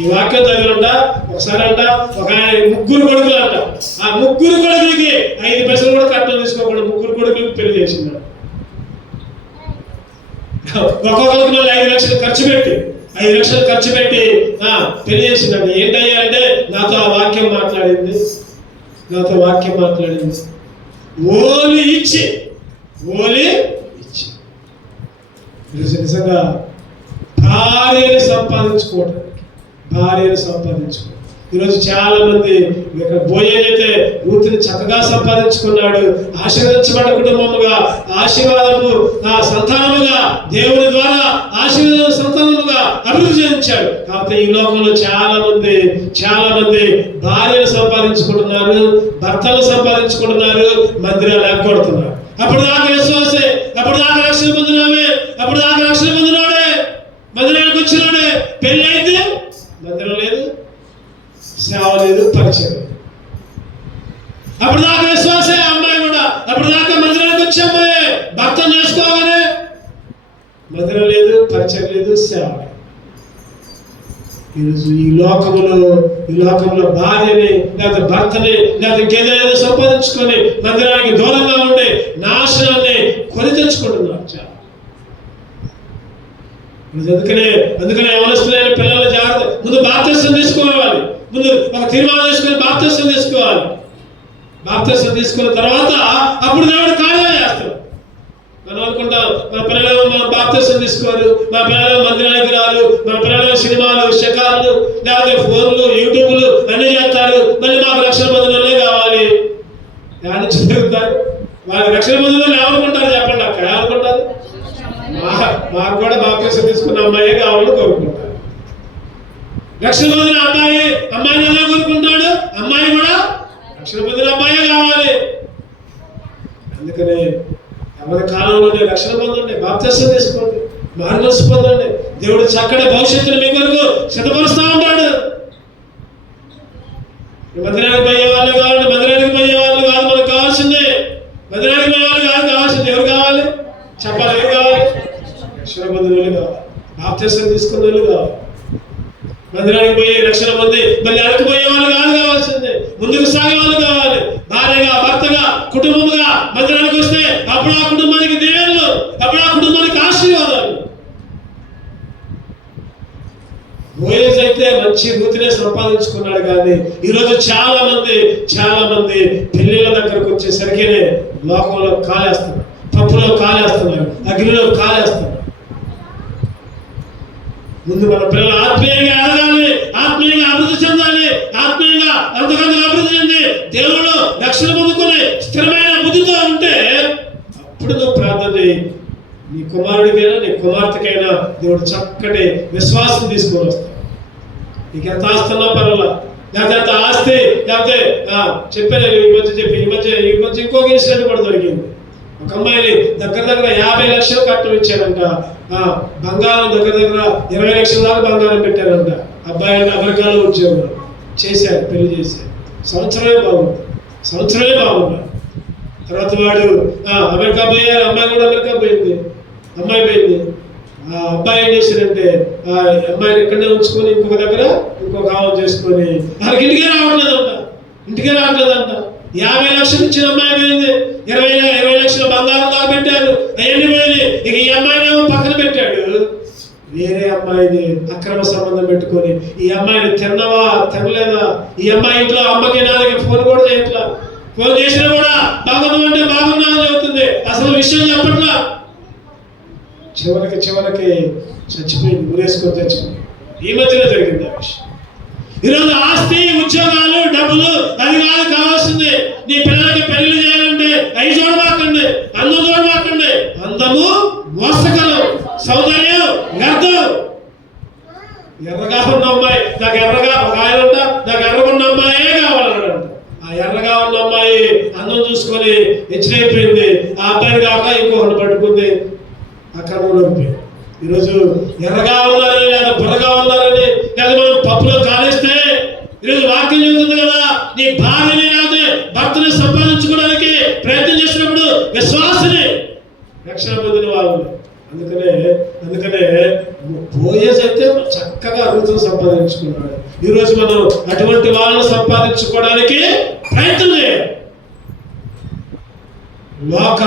ఈ వాక్యం చదివినంట. ఒకసారి అంట ఒక ఆయన 3 కొడుకులు అంట. ఆ 3 కొడుకులకి 5 పైసలు కూడా కట్నం తీసుకోకుండా 3 కొడుకులకి పెళ్లి చేసింది. ఒక్కొక్కరికి మళ్ళీ 5 లక్షలు ఖర్చు పెట్టి పెళ్లి చేసిందండి. ఏంటయ్యా అంటే నాతో వాక్యం మాట్లాడింది. ఓలి ఇచ్చి ఓలి ఇచ్చి. ఈరోజు నిజంగా భార్యను సంపాదించుకోవడం ఈరోజు చాలా మంది ఇక్కడ బోయేనైతే రూతుని చక్కగా సంపాదించుకున్నాడు, ఆశీర్వదించబడ్డ కుటుంబముగా, ఆశీర్వాదము సంతానముగా, దేవుని ద్వారా ఆశీర్వాద సంతానముగా అభివృద్ధి చెందించాడు. కాబట్టి ఈ లోకంలో చాలా మంది భార్యను సంపాదించుకుంటున్నారు, భర్తలు సంపాదించుకుంటున్నారు, మందిరాలు ఎగ్గొడుతున్నారు. అప్పుడు దాకా విశ్వాసే, అప్పుడు దాకా రక్షణ పొందినామే, అప్పుడు దాకా రక్షణ పొందినాడే, మందిరానికి వచ్చినాడే, పెళ్ళి అయితే మందిరం లేదు, సేవ లేదు, పరిచయం లేదు. అప్పుడు దాకా విశ్వాసే అమ్మాయి కూడా, అప్పుడు దాకా మందిరానికి వచ్చే అమ్మాయి భర్తను చేసుకోగానే మందిరం లేదు, పరిచయం లేదు, సేవ లేదు. ఈరోజు ఈ లోకంలో భార్యని లేదా భర్తని లేదా ఇంకేదైనా సంపాదించుకొని మందిరానికి దూరంగా ఉండే నాశనాన్ని కొని తెచ్చుకుంటున్నారు చాలా. అందుకనే యవనస్తులైన పిల్లల జాగ్రత్త, ముందు బాప్తిసం తీసుకోవాలి, ముందు ఒక తీర్మానం తీసుకొని బాప్తిసం తీసుకోవాలి. బాప్తిసం తీసుకున్న తర్వాత అప్పుడు దేవుడు కార్యం చేస్తాడు. మనం అనుకుంటాం మన పిల్లలు మనం బాప్తిసం తీసుకోరు, మన పిల్లలు మందిరానికి రారు, మన పిల్లలు సినిమాలు, షికార్లు, లేకపోతే ఫోన్లు, యూట్యూబ్లు అన్నీ చేస్తారు, మళ్ళీ మాకు రక్షణ పొందినోళ్ళే కావాలి. దాని నుంచి జరుగుతారు వాళ్ళకి రక్షణ పొందినోళ్ళు ఏమనుకుంటారు చెప్పండి అక్క, ఏమనుకుంటారు? మాకు కూడా బాప్తిసం తీసుకున్న అమ్మాయే కావాలని కోరుకుంటారు. రక్షణ పొందిన అమ్మాయిని ఎలా కోరుకుంటాడు? అమ్మాయి కూడా రక్షణ పొందిన అమ్మాయే కావాలి. అందుకనే ఎవరి కాలంలోనే రక్షణ పొందండి, బాప్తిసం తీసుకోండి, మారుమనసు పొందండి. దేవుడు చక్కటి భవిష్యత్తును మీ కొరకు సిద్ధపరుస్తూ ఉంటాడు. మందిరానికి పోయే వాళ్ళు కావాలి, మందిరానికి పోయే వాళ్ళు కాదు మనకు కావాల్సిందే. మందిరానికి పోయే వాళ్ళు కాదు కావాల్సింది, ఎవరు కావాలి చెప్పాలి? ఎవరు కావాలి? రక్షణ పొందిన వాళ్ళు కావాలి, బాప్తిసం తీసుకున్న వాళ్ళు కావాలి. మందిరానికి పోయి రక్షణ పొంది మళ్ళీ అడకపోయే వాళ్ళు కాదు కావాల్సిందే, ముందుకు సాగే వాళ్ళు కావాలి. భార్యగా, భర్తగా, కుటుంబముగా మందిరానికి వస్తే అప్పుడు ఆ కుటుంబానికి దేవుళ్ళు, అప్పుడు ఆ కుటుంబానికి ఆశీర్వాదాలు. మోయేసు అయితే మంచి వృత్తినే సంపాదించుకున్నాడు, కానీ ఈరోజు చాలా మంది పెళ్లిళ్ళ దగ్గరకు వచ్చేసరికి లోకంలో కాలేస్తున్నారు, పప్పులో కాలేస్తున్నారు, అగ్నిలో కాలేస్తున్నారు. ముందు మన పిల్లలు ఆత్మీయంగా ఎదగాలి, ఆత్మీయంగా అభివృద్ధి చెందాలి, ఆత్మీయంగా అంతకంత అభివృద్ధి చెంది దేవుడు రక్షణ పొందుకుని స్థిరమైన బుద్ధితో ఉంటే అప్పుడు నువ్వు ప్రార్థన చేయి. నీ కుమారుడికైనా నీ కుమార్తెకైనా దేవుడు చక్కటి విశ్వాసం తీసుకొని వస్తాడు. నీకు ఎంత ఆస్తున్నా పర్వాలా, లేకపోతే ఎంత ఆస్తి, లేకపోతే చెప్పాను ఈ మధ్య ఇంకొక ఇన్సిడెంట్ కూడా దొరికింది. ఒక అమ్మాయిని దగ్గర 50 లక్షలు కట్టం ఇచ్చారంట, బంగారం దగ్గర 20 లక్షల దాకా బంగారం పెట్టారంట. అబ్బాయి అంటే అమెరికాలో ఉద్యోగం చేశారు, పెళ్లి చేశారు, సంవత్సరమే బాగుంది. తర్వాత వాడు అమెరికా పోయారు, అమ్మాయి కూడా అమెరికా పోయింది. ఆ అబ్బాయి ఏం చేశారంటే అమ్మాయిని ఇక్కడనే ఉంచుకొని ఇంకొక దగ్గర ఇంకొక ఆమె చేసుకొని వాళ్ళకి ఇంటికే రావట్లేదంట. 50 లక్షలు ఇచ్చిన అమ్మాయి పోయింది, 20 లక్షల బంగారం దాకా పెట్టారు, అవన్నీ పోయింది. ఇక ఈ అమ్మాయిని పక్కన పెట్టాడు, వేరే అమ్మాయిని అక్రమ సంబంధం పెట్టుకొని ఈ అమ్మాయిని తినలేదా, ఈ అమ్మాయి ఇంట్లో అమ్మకి నాన్నకి ఫోన్ కూడా చేయట్లా, ఫోన్ చేసినా కూడా బాగున్నామంటే బాగున్నా అని చెబుతుంది, అసలు విషయం చెప్పట్లా. చివరికి చచ్చిపోయింది, ఊరేసుకొని చచ్చిపోయింది. ఈ మధ్యలో జరిగింది ఆ విషయం. ఈరోజు ఆస్తి, ఉద్యోగాలు, డబ్బులు అది కాదు కావాల్సింది. నీ పిల్లలకి పెళ్లి చేయాలంటే అవి చూడమాకండి, అందం చూడమాకండి. అందము మోసకరం, సౌందర్యం వ్యర్థం. ఎర్రగా ఉన్న అమ్మాయి నాకు ఒక ఆయన అంట, నాకు ఎర్రగా ఉన్న అమ్మాయే కావాలన్నాడంట. ఆ ఎర్రగా ఉన్న అమ్మాయి అందం చూసుకొని హెచ్చరైపోయింది, ఆ అబ్బాయిని కాక ఇంకొకరిని పట్టుకుంది, అక్రమంలోకి పోయింది. ఈరోజు ఎర్రగా ఉన్నారని లేదా బుర్రగా ఉన్నారని లేదా మనం పప్పులో కాలేస్తే ఈరోజు వాక్యం చెబుతుంది కదా, నీ భార్యని లేకపోతే భర్తని సంపాదించుకోవడానికి ప్రయత్నం చేసినప్పుడు విశ్వాసని రక్షణ పొందిన వాళ్ళు. అందుకనే బోయేసు అయితే చక్కగా అభివృద్ధిని సంపాదించుకున్నాడు. ఈరోజు మనం అటువంటి వాళ్ళని సంపాదించుకోవడానికి ప్రయత్నం చేయాలి. లోక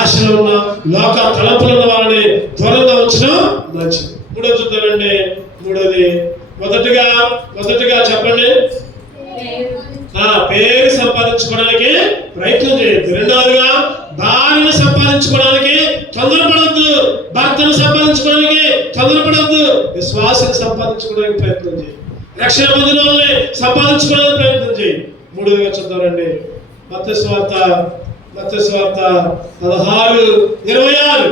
ఆశలు ఉన్న, లోక తలంపులు ఉన్న వాళ్ళని దూరంగా ఉంచడం మంచిది. మూడోది చూద్దామండి. మొదటిగా చెప్పండి, పేరు సంపాదించుకోవడానికి ప్రయత్నం చేయొద్దు. రెండవదిగా భార్యను సంపాదించుకోవడానికి తొందరపడద్దు, భర్తను సంపాదించుకోవడానికి తొందరపడద్దు, విశ్వాసాన్ని సంపాదించుకోవడానికి ప్రయత్నం చేయి, రక్షణ పొందిన వాళ్ళని సంపాదించుకోవడానికి ప్రయత్నం చేయి. మూడోదిగా చూద్దామండి, మత్తయి సువార్త 16:26. మత్తయి సువార్త 16:26.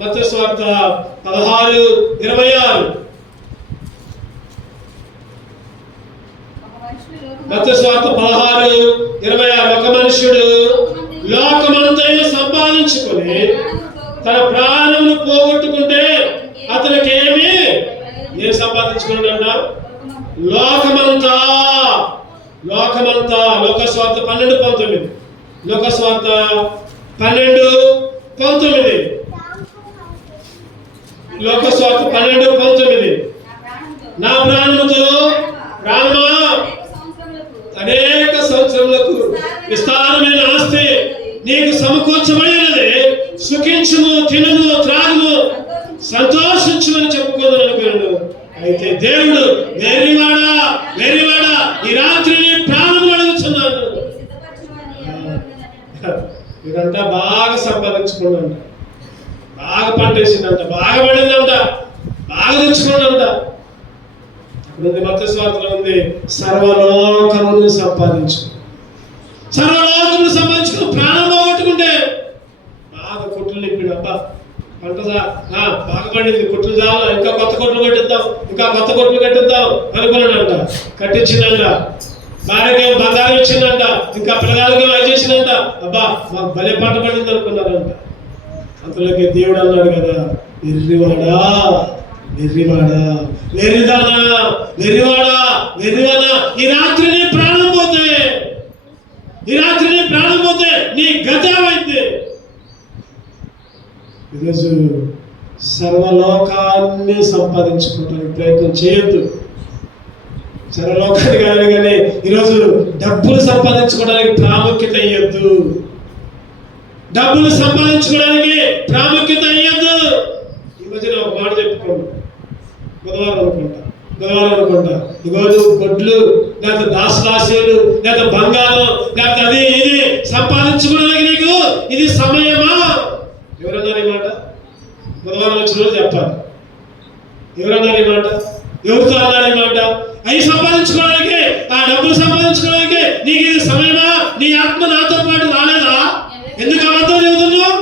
మత్తయి సువార్త 16:26. ఒక మనుషుడు లోకమంతయు సంపాదించుకొని తన ప్రాణమును పోగొట్టుకుంటే అతనికి ఏం సంపాదించుకున్నాడంట? లోకమంతా. లోకస్వార్త 12:19. లోకస్వార్త 12:19. లోకస్వార్త 12:19. నా ప్రాణముతో ప్రాణమా అనేక సంవత్సరములకు విస్తారమైన ఆస్తి నీకు సమకూర్చబడినది, సుఖించుము, తినుము, త్రాగుము, సంతోషించుమని చెప్పుకోదని అనుకున్నాడు. అయితే దేవుడు, వెర్రివాడా ఈ రాత్రి నీ ప్రాణం అడుగుతున్నాను. మీరంతా బాగా సంపాదించుకోండి, బాగా పంటేసిందంట, బాగా పడిందంట, బాగా తెచ్చుకోండి. అప్పుడు మత్తయి సువార్తలో ఉంది, సర్వలోకమును సంపాదించుకుని ప్రాణం పోగొట్టుకుంటే బాగా కొట్లు నింపిడు. అబ్బా పంట బాగా పండింది, కొట్లు చాలా, ఇంకా కొత్త కొట్లు కట్టిద్దాం అనుకున్నాడంట. కట్టించిందంట. భార్యకి బంగారం ఇచ్చిందంట, ఇంకా పిల్లగాలకి అది చేసిందంట. అబ్బా మాకు భలే పంట పండింది అనుకున్నారంట. అంతలోకి దేవుడు అన్నాడు కదా, వెర్రివాడా ఈ రాత్రి నీ ప్రాణం పోతే నీ గతమైంది. ఈరోజు సర్వలోకాన్ని సంపాదించుకోవడానికి ప్రయత్నం చేయొద్దు. సర్వలోకాన్ని కాదు కానీ ఈరోజు డబ్బులు సంపాదించుకోవడానికి ప్రాముఖ్యత ఇయ్యొద్దు. ఈ మధ్యన ఒక మాట చెప్పుకోండి, బుధవారం అనుకుంటా, ఈరోజు కొట్లు లేకపోతే దాసరాశులు లేకపోతే బంగారం లేకపోతే అది ఇది సంపాదించుకోవడానికి నీకు ఇది సమయమా? ఎవరన్నారు ఈ మాట? బుధవారం వచ్చిన రోజు చెప్పాలి. ఎవరన్నారు ఈ మాట? ఎవరితో అన్నారు ఈ మాట? అవి సంపాదించుకోవడానికి, ఆ డబ్బులు సంపాదించుకోవడానికి నీకు ఇది సమయమా? నీ ఆత్మ నాతో పాటు రాలేదా? ఎందుకు అబద్ధం చెబుతున్నావు?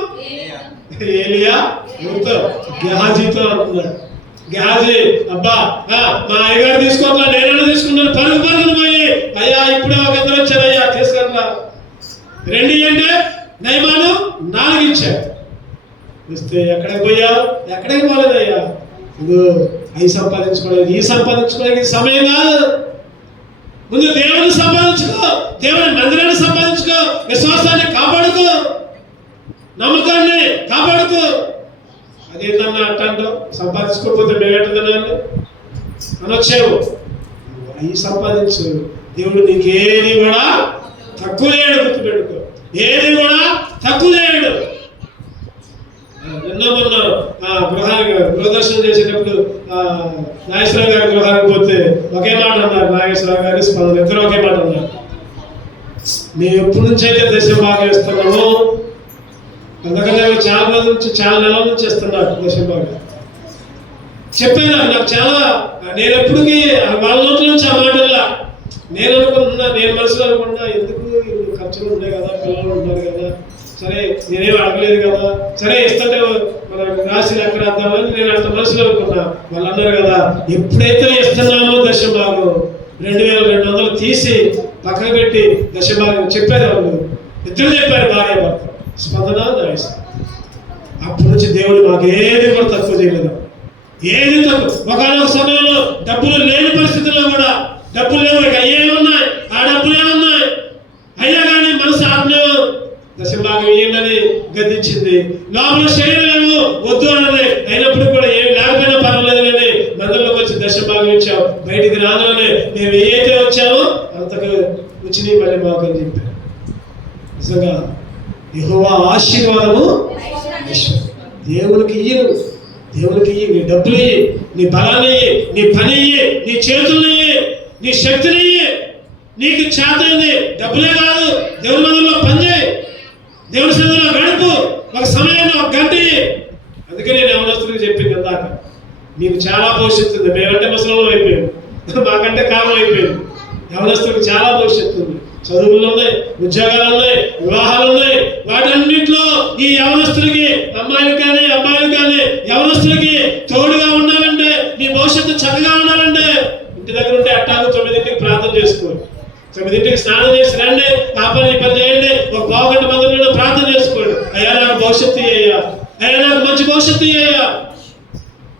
ఏలియా ఎవరితో? గెహాజీతో అంటున్నాడు. గెహాజీ, అబ్బా మా అయ్యగారు తీసుకోవట్లా, నేనైనా తీసుకున్నాను, పరుగును పోయి, అయ్యా ఇప్పుడే ఒక ఇద్దరు వచ్చారయ్యా తీసుకురా, 2 అంటే నయమాను 4 ఇచ్చాడు. ఇస్తే ఎక్కడికి పోయావు? ఎక్కడికి పోలేదయ్యా. ఇదో అవి సంపాదించుకోవడానికి, ఈ సంపాదించుకోవడానికి సమయం కాదు. ముందు దేవుని సంపాదించుకో, దేవుని మందిరాన్ని సంపాదించుకో, విశ్వాసాన్ని కాపాడుకో, నమ్మకాన్ని కాపాడుకో. అదేంటన్నా అంటావు, సంపాదించుకోకపోతే మేమేంటదన్నాను అనొచ్చేవు. అవి సంపాదించు, దేవుడు నీకేది కూడా తక్కువ లేడు. గుర్తుపెట్టుకో, ఏది కూడా తక్కువ లేడు. నిన్న మొన్న గృహదర్శనం చేసేటప్పుడు నాగేశ్వరరావు గారి గృహానికి పోతే ఒకే మాట అన్నారు. నాగేశ్వరరావు గారి స్పందన ఇద్దరు ఒకే మాట అన్నారు, మేము ఎప్పటి నుంచి అయితే దశ బాగా వేస్తున్నామో అందుకనే చాలా నెలల నుంచి ఇస్తున్నారు దశ బాగా. చెప్పాను నాకు చాలా, నేను ఎప్పటికీ వాళ్ళ నోట్ల నుంచి ఆ మాటల్లా నేను అనుకుంటున్నా, నేను మనసులో అనుకుంటున్నా, ఎందుకు ఇన్ని ఖర్చులు ఉన్నాయి కదా, పిల్లలు ఉన్నారు కదా, సరే నేనేం అడగలేదు కదా, సరే ఇస్తుంటే మనం రాసి ఎక్కడ వద్దామని నేను అంత మనసులో అనుకున్నా. వాళ్ళు అన్నారు కదా, ఎప్పుడైతే ఇస్తున్నామో దశభాగం 2200 తీసి పక్కన పెట్టి దశభాగం చెప్పారు. వాళ్ళు ఇద్దరు చెప్పారు, భార్య భర్త, స్పందన నాగేశ్వర. అప్పటి నుంచి దేవుడు మాకు ఏది కూడా తక్కువ చేయలేదు, ఏది తక్కువ. ఒకనొక సమయంలో డబ్బులు లేని పరిస్థితుల్లో కూడా, డబ్బులు లేవు, ఇక ఏమున్నాయి, ఆ డబ్బులు ఏమున్నాయి, అయినా కానీ మనసు ఆత్మ దశభాగం ఏంటని గద్దించింది. లోపల శరీరం వద్దు అన్నది, అయినప్పుడు కూడా ఏమి లేకపోయినా పర్వాలేదు కానీ మందిరంలోకి వచ్చి దశభాగం ఇచ్చావు, బయటికి రాగానే మేము ఏదైతే వచ్చామో అంతకు వచ్చినాయి మళ్ళీ మాకు అని చెప్పారు. నిజంగా యెహోవా ఆశీర్వాదము దేవునికి ఇయ్యను, దేవునికి ఇయ్యి, నీ డబ్బులు ఇయ్యి, నీ బలాన్ని ఇయ్యి, నీ పని ఇయ్యి, నీ చేతుల్ని ఇయ్యి, నీ శక్తిని ఇయ్యి. నీకు చేతైంది డబ్బులే కాదు, దేవుని మందిరంలో పనిచేయి, దేవుని సన్నిధిలో గడుపు, ఒక సమయాన్ని, ఒక గంట. అందుకే నేను యవనస్తులకు చెప్పింది ఇందాక, మీకు చాలా భవిష్యత్తు ఉంది. మేమంటే ముసలిలో అయిపోయాం, మాకంటే కాలం అయిపోయింది. యవనస్తులకు చాలా భవిష్యత్తు ఉంది. చదువులు ఉన్నాయి, ఉద్యోగాలు ఉన్నాయి, వివాహాలు ఉన్నాయి. వాటన్నింటిలో ఈ యవనస్తులకి, అమ్మాయిలు కానీ అబ్బాయిలు కానీ యవనస్తులకి తోడుగా ఉండాలంటే, మీ భవిష్యత్తు చక్కగా ఉండాలంటే ఇంటి దగ్గర ఉంటే అట్టాగు 9ంటికి ప్రార్థన చేసుకోండి. 9ంటికి స్నానం చేసి రండి, ఆ పని ఈ పని చేయండి. ఒక పావుగంట మందిలో ప్రార్థన చేసుకోండి. అయ్యా నాకు భవిష్యత్తు అయ్యా, అయ్యా నాకు మంచి భవిష్యత్తు అయ్యా,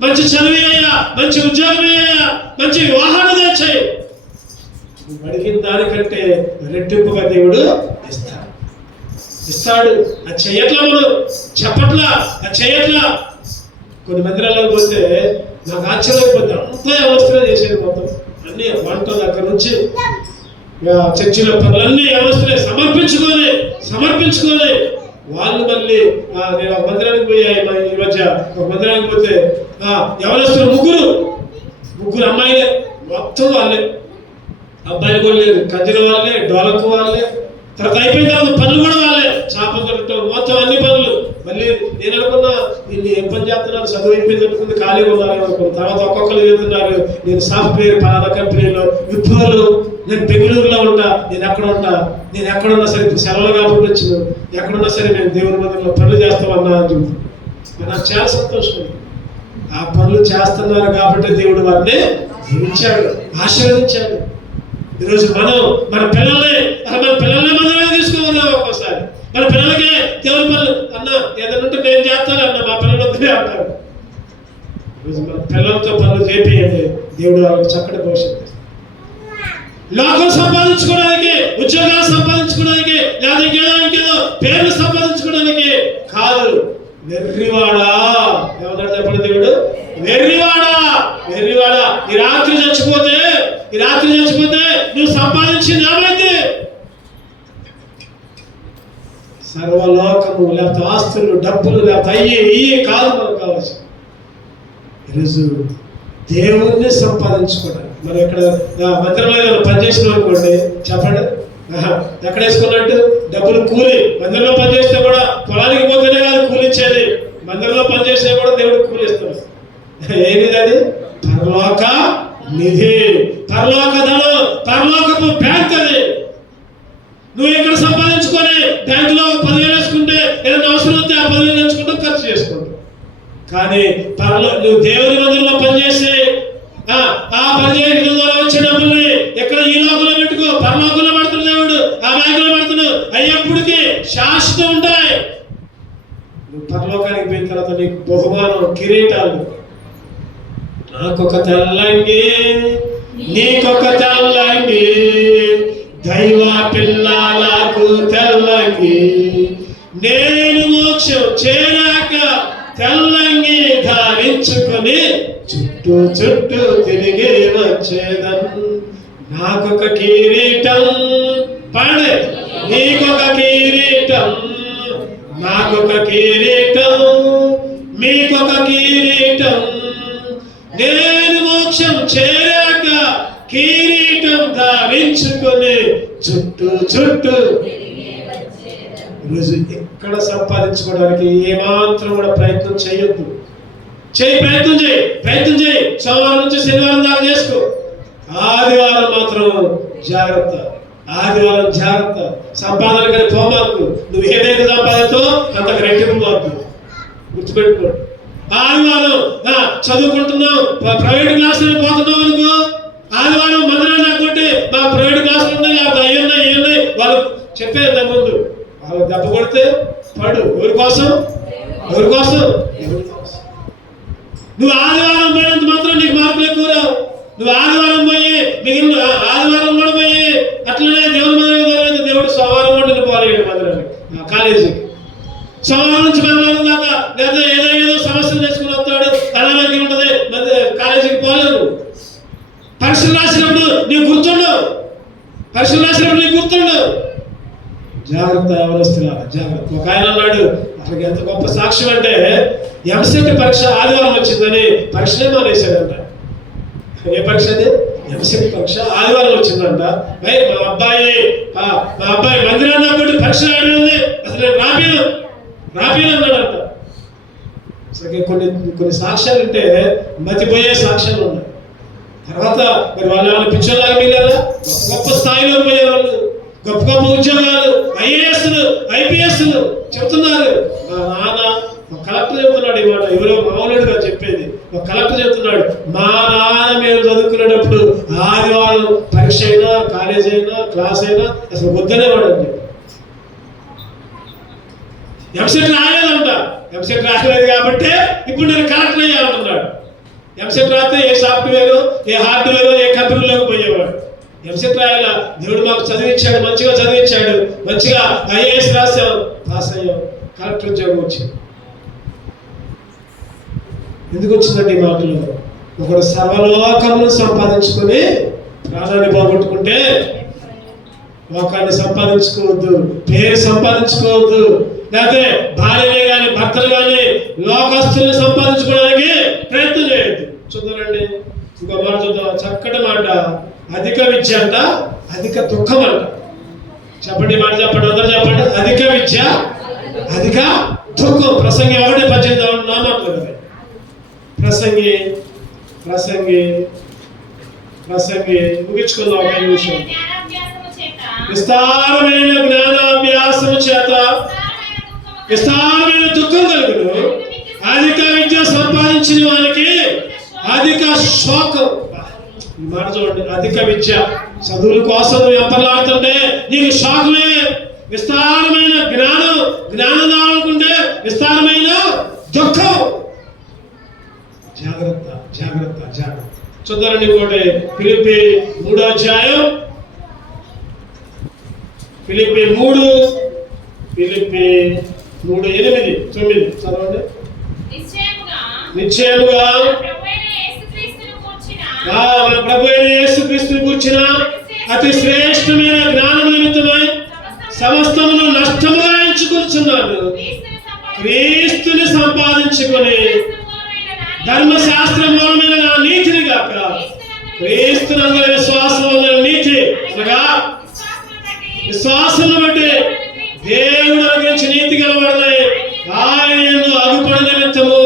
మంచి చదువు అయ్యా, మంచి ఉద్యోగం అయ్యా, మంచి వివాహాన్ని తెచ్చాయి. అడిగిన దానికంటే రెట్టింపుగా దేవుడు ఇస్తాడు. అది చెయ్యట్లా, మనం చెప్పట్లా, అది చెయ్యట్లా. కొన్ని మందిరాలకు పోతే నాకు ఆశ్చర్యపోతే అంతా వ్యవస్థలో చేసేది. మొత్తం అన్ని వంట దగ్గర నుంచి చర్చిలో పనులన్నీ వ్యవస్థలే సమర్పించుకొని వాళ్ళు మళ్ళీ నేను ఒక మందిరానికి పోయాయి ఈ మధ్య. ఒక మందిరానికి పోతే యవనస్తులు ముగ్గురు అమ్మాయిలే, మొత్తం వాళ్ళే. అబ్బాయిలు కూడా లేదు, కందిన వాళ్ళే, డోలకు వాళ్ళే. తర్వాత అయిపోయిన తర్వాత పనులు కూడా వాళ్ళే, చేప కొట్టడం, మొత్తం అన్ని పనులు. మళ్ళీ నేను అనుకున్నా వీళ్ళు ఏం పని చేస్తున్నారు, చదువు అయిపోయింది అనుకుంది, ఖాళీగా ఉన్నారు అనుకున్నాను. తర్వాత ఒక్కొక్కరు వెళ్తున్నారు, నేను సాఫ్ట్వేర్ పలానా కంపెనీలో, విప్రోలు, నేను బెంగళూరులో ఉంటా, నేను ఎక్కడున్నా సరే సెలవులు కాబట్టి వచ్చిన, ఎక్కడున్నా సరే మేము దేవుని మందిరంలో పనులు చేస్తామన్నా అని చెబుతాను. నాకు చాలా సంతోషం. ఆ పనులు చేస్తున్నారు కాబట్టి దేవుడు వారిని దీవించాడు, ఆశీర్వదించాడు. ఈరోజు మన పిల్లల్ని మందిరంగా తీసుకోవాలి. ఒక్కోసారి మన పిల్లలకే దేవుని పనులు అన్న ఏదైనా ఉంటే నేను చేస్తాను అన్న, మా పిల్లలు వద్దే అంటారు. ఈరోజు మన పిల్లలతో పనులు చేపియండి, దేవుడు వాళ్ళకి చక్కటి భవిష్యత్తు. లోకం సంపాదించుకోవడానికి, ఉద్యోగాలు సంపాదించుకోవడానికి, లేదా ఇంకేదో పేర్లు సంపాదించుకోవడానికి కాదు. వెర్రివాడా ఏమన్నాడు చెప్పండి దేవుడు? వెర్రివాడా ఈ రాత్రి చచ్చిపోతే నువ్వు సంపాదించింది ఏమైంది? సర్వలోకము, లేకపోతే ఆస్తులు, డబ్బులు, లేకపోతే అయ్యి కాదు మనకు కావచ్చు. ఈరోజు దేవుణ్ణి సంపాదించుకోవడం. మనం ఇక్కడ మందిరంలో పనిచేసిన అనుకోండి, చెప్పండి ఎక్కడ వేసుకున్నట్టు డబ్బులు కూలి. మందిరంలో పనిచేస్తే కూడా పొలానికి పోతేనే కాదు కూలిచ్చేది, మందిరంలో పనిచేస్తే కూడా దేవుడు కూలిస్తాడు. ఏది అది? పరలోక నిధి, పరలోక ధనం, పరలోకపు బ్యాంక్. అది నువ్వు ఇక్కడ సంపాదించుకొని బ్యాంకులో 10,000 వేసుకుంటే ఏదైనా అవసరం వస్తే ఆ 10,000 వేసుకుంటూ ఖర్చు చేసుకుంటావు. కానీ నువ్వు దేవుని మందిరంలో పనిచేసి ఆ పనిచేయడం ద్వారా వచ్చే డబ్బుల్ని ఎక్కడ ఈ లోకంలో పెట్టుకో, పరలోకంలో పడుతున్న దేవుడు ఆ బ్యాంకులో పడుతున్నావు. అయ్యప్పటికి శాశ్వతం ఉంటాయి. నువ్వు పరలోకానికి పోయిన తర్వాత నీకు బహుమానం, కిరీటాలు. నాకొక తెల్లంగి, నీకొక తెల్లంగి, దైవ పిల్లలకు తెల్లంగి, నేను మోక్షం చేరాక తెల్లంగి ధారించుకొని చుట్టూ తిరిగి వచ్చేదను. నాకొక కిరీటం, పాడే, నీకొక కిరీటం, నాకొక కిరీటం, మీకొక కిరీటం, నేను మోక్షం చేరాక కిరీటం ధారించుకొని చుట్టూ. ఈరోజు ఎక్కడ సంపాదించుకోవడానికి ఏమాత్రం కూడా ప్రయత్నం చేయొద్దు. ప్రయత్నం చేయి. సోమవారం నుంచి శనివారం దాకా చేసుకో. ఆదివారం మాత్రం జాగ్రత్త. సంపాదన కానీ పోమాకు. నువ్వు ఏదైతే సంపాదించో అంతకు రెట్టింపు మాకు గుర్తుపెట్టుకో. ఆదివారం చదువుకుంటున్నావు, ప్రైవేట్ క్లాసులు పోతున్నావు అనుకో, ఆదివారం మందిరం లేకుంటే మా ప్రైవేట్ క్లాసులు ఉన్నాయి, లేకపోతే అవి ఉన్నాయి వాళ్ళు చెప్పేది ముందు. వాళ్ళు దెబ్బ కొడితే పడు. ఎవరి కోసం? నువ్వు ఆదివారం పోయినంత మాత్రం నీకు మార్కులు ఎక్కువ రావు. నువ్వు ఆదివారం పోయి మిగిలిన ఆదివారం కూడా పోయి అట్లనే దేవుని మందిరం, దేవుడు సోమవారం కూడా పోలేదు మందిరానికి, కాలేజీకి. సోమవారం నుంచి మందిరం దాకా లేదా ఏదో సమస్యలు చేసుకుని వస్తాడు, తలలోకి ఉంటుంది, కాలేజీకి పోలేదు. పరీక్షలు రాసినప్పుడు నీకు గుర్తుండవు. జాగ్రత్త, ఎవరొస్తున్నారు జాగ్రత్త. ఒక ఆయన అన్నాడు, అసలు ఎంత గొప్ప సాక్ష్యం అంటే, ఎంసెట్ పరీక్ష ఆదివారం వచ్చిందని పరీక్షనే మానేశాడంట. ఏ పరీక్ష అది? ఎంసెట్ పరీక్ష ఆదివారం వచ్చిందంట. మా అబ్బాయి మందిరాన్ని అప్పుడు పరీక్ష ఆడింది, అసలు నేను రాపియనన్నాడంట. సరే కొన్ని సాక్ష్యాలు ఉంటే మతిపోయే సాక్ష్యాలు ఉన్నాయి. తర్వాత మరి వాళ్ళు ఏమైనా పిచ్చోళ్ళగా మిగిలారా? గొప్ప స్థాయిలో పోయే వాళ్ళు, గొప్ప గొప్ప ఉద్యోగాలు, ఐఏఎస్లు ఐపీఎస్లు చెప్తున్నారు. మా నాన్న ఒక కలెక్టర్ చెప్తున్నాడు ఈ మాట, ఎవరో మామూలుగా చెప్పేది. ఒక కలెక్టర్ చెప్తున్నాడు, మా నాన్న మేము చదువుకునేటప్పుడు ఆదివారం పరీక్ష అయినా కాలేజ్ అయినా క్లాస్ అయినా అసలు వద్దనేవాడు అండి. ఎంసెట్ రాలేదంట. ఎంసెట్ రాలేదు కాబట్టి ఇప్పుడు నేను కలెక్టర్ అయ్యాలంటున్నాడు. ఎంసెట్ రాస్తే ఏ సాఫ్ట్వేర్, ఏ హార్డ్వేర్, ఏ కంపెనీలోకి పోయేవాడు. ఎంసెట్ రాయాలా? దేవుడు మాకు చదివించాడు, మంచిగా చదివించాడు, మంచిగా ఐఏఎస్ రాసాం, పాస్ అయ్యాం, కలెక్టర్ ఉద్యోగం వచ్చింది. ఎందుకు వచ్చిందండి ఈ మాటలు? ఒకడు సర్వలోకమును సంపాదించుకొని ప్రాణాన్ని పోగొట్టుకుంటే లోకాన్ని సంపాదించుకోవద్దు, పేరు సంపాదించుకోవద్దు, లేకపోతే భార్యనే కానీ భర్తలు కానీ లోకస్తుల్ని సంపాదించుకోవడానికి ప్రయత్నం చేయొద్దు. చూద్దానండి, ఇంకో మాట చూద్దాం, చక్కటి మాట. అధిక విద్య అంట అధిక దుఃఖం అంట. చెప్పండి మాట, చెప్పండి, అందరూ చెప్పండి. అధిక విద్య అధిక దుఃఖం. ప్రసంగి 1:18 నా మాటలు కదా. ప్రసంగి ప్రసంగి ప్రసంగి ముగించుకుందాం ఒక నిమిషం. విస్తారమైన జ్ఞానాభ్యాసము చేత విస్తారమైన దుఃఖం కలుగును. అధిక విద్య సంపాదించిన వానికి అధిక శోకం. ఈ మాట చూడండి, అధిక విద్య చదువుల కోసం ఎంపలాడుతుంటే నీకు శోకమే. విస్తారమైన జ్ఞానం దానుకుంటే విస్తారమైన దుఃఖం. జాగ్రత్త జాగ్రత్త జాగ్రత్త. చూద్దారండి ఇంకోటి, ఫిలిప్పీ 3వ అధ్యాయం, ఫిలిప్పీ 3:8-9 చదవండి. నిశ్చయముగా మన ప్రభు అయిన యేసుక్రీస్తుని కూర్చిన అతి శ్రేష్టమైన జ్ఞానం నిమిత్తమై సమస్తమును నష్టముగా ఎంచుకొనుచున్నాను. క్రీస్తుని సంపాదించుకొని ధర్మశాస్త్ర మూలమైన నా నీతిని గాక క్రీస్తునందు విశ్వాసం నీతి అనగా విశ్వాసం బట్టి దేవుడు గురించి నీతి గలవాడని ఆయన అగుపడి నిమిత్తము.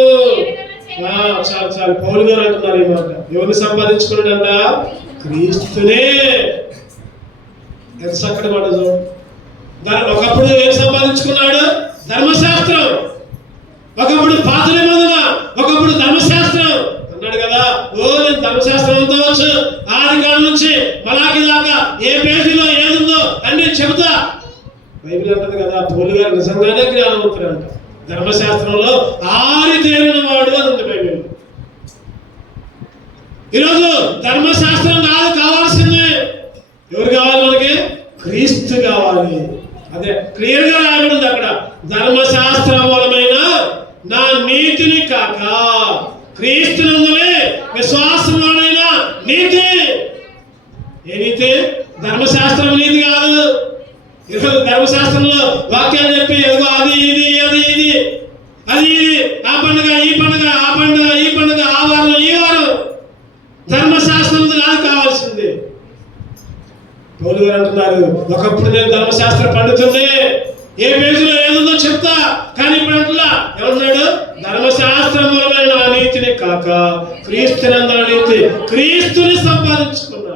చాలు పౌలు గారు అంటున్నారు ఈ మాట. ఎవరిని సంపాదించుకున్నాడంట? క్రీస్తునే. ఎంత చక్కటి మాట చూడండి. ఒకప్పుడు ఏం సంపాదించుకున్నాడు? ధర్మశాస్త్రం. ఒకప్పుడు పాత నిబంధన, ఒకప్పుడు ధర్మశాస్త్రం అన్నాడు కదా. నేను ధర్మశాస్త్రం అంతా వచ్చు, ఆది కాలం నుంచి మలాకి దాకా ఏ పేజీలో ఏదుందో అన్ని చెబుతా. బైబిల్ అంటది కదా, పౌలు గారు నిజంగానే జ్ఞానవంతుడు అంట. ధర్మశాస్త్రంలో ఆరితేరిన వాడు అని ఉంది బైబిల్. ఈరోజు ధర్మశాస్త్రం కావాల్సింది ఎవరు కావాలి? మనకి క్రీస్తు కావాలి. అదే క్లియర్ గా రాయబడింది అక్కడ. ధర్మశాస్త్ర మూలమైన నా నీతిని కాక క్రీస్తునందునే విశ్వాసమైన నీతి. ఏ నీతి? ధర్మశాస్త్రం నీతి కాదు. ఈరోజు ధర్మశాస్త్రంలో వాక్యాలు చెప్పి ఎదుగో అది ఇది అది ఇది అది ఇది, ఆ పండుగ ఈ పండుగ, ఆ పండుగ ఈ పండుగ, ఆ వారం ఈ వారం. ధర్మశాస్త్రం కాదు కావాల్సింది. పౌలు గారు అంటున్నారు, ఒకప్పుడు నేను ధర్మశాస్త్ర పండితుడే, ఏ పేజీలో ఏదో చెప్తా, కానీ ఇప్పుడు అంటున్నా ఏమన్నాడు? ధర్మశాస్త్రం మూలమైన నా నీతిని కాక క్రీస్తునందు నీతి, క్రీస్తుని సంపాదించుకున్నా.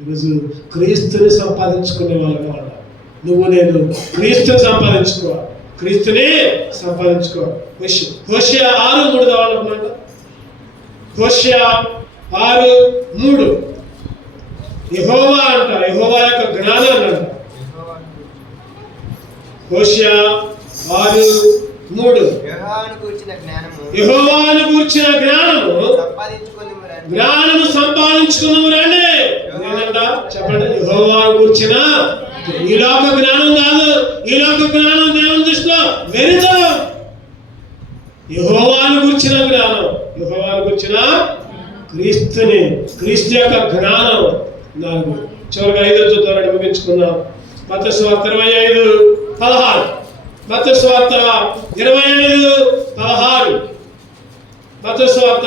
ఈరోజు క్రీస్తుని సంపాదించుకునే వాళ్ళు కావాలి. నువ్వు నేను క్రీస్తుని సంపాదించుకోవాలి, క్రీస్తుని సంపాదించుకోవాలి. హోషేయ 6:3 కావాలన్నమాట. హోషేయ 6:3 యెహోవా అంట, యెహోవా యొక్క జ్ఞానాన్ని అంట. హోషేయ 6:3 యెహోవాను గూర్చిన జ్ఞానము సంపాదించుకున్నాము రండి. ఏంటంట చెప్పండి? యెహోవాను గూర్చిన ఈ లోక జ్ఞానం కాదు. ఈ లోక జ్ఞానం దేవుని దృష్టిలో వెరితనం. యెహోవాను గూర్చిన జ్ఞానం, యెహోవాను గూర్చిన క్రీస్తుని, క్రీస్తు యొక్క జ్ఞానం. 4 చివరిగా 5 చూద్దామని ముగించుకున్నాం. మత్తయి సువార్త 25:16. మత్తయి సువార్త 25:16. మత్తయి సువార్త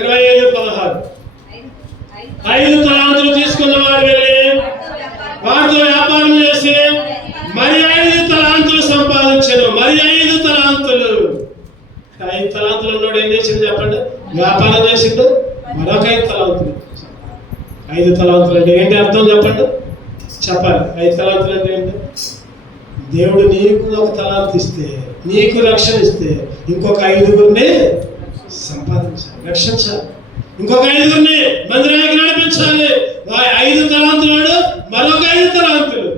25:16. 5 తలాంతులు తీసుకున్న వారు వెళ్ళి వారితో వ్యాపారం చేసి మరి 5 తలాంతులు సంపాదించాను. మరి 5 వ్యాపారం చేసిండు, మరొక 5 తలాంతులు. 5 తలాంతులు అంటే ఏంటి అర్థం చెప్పండి, చెప్పాలి. 5 తలాంతులు అంటే ఏంటి? దేవుడు నీకు 1 తలాంతు ఇస్తే, నీకు రక్షణ ఇస్తే, ఇంకొక 5గురిని సంపాదించాలి, రక్షించాలి. ఇంకొక 5గురిని మందిరానికి నడిపించాలి. 5 తలాంతులు వాడు మరొక 5 తలాంతులు,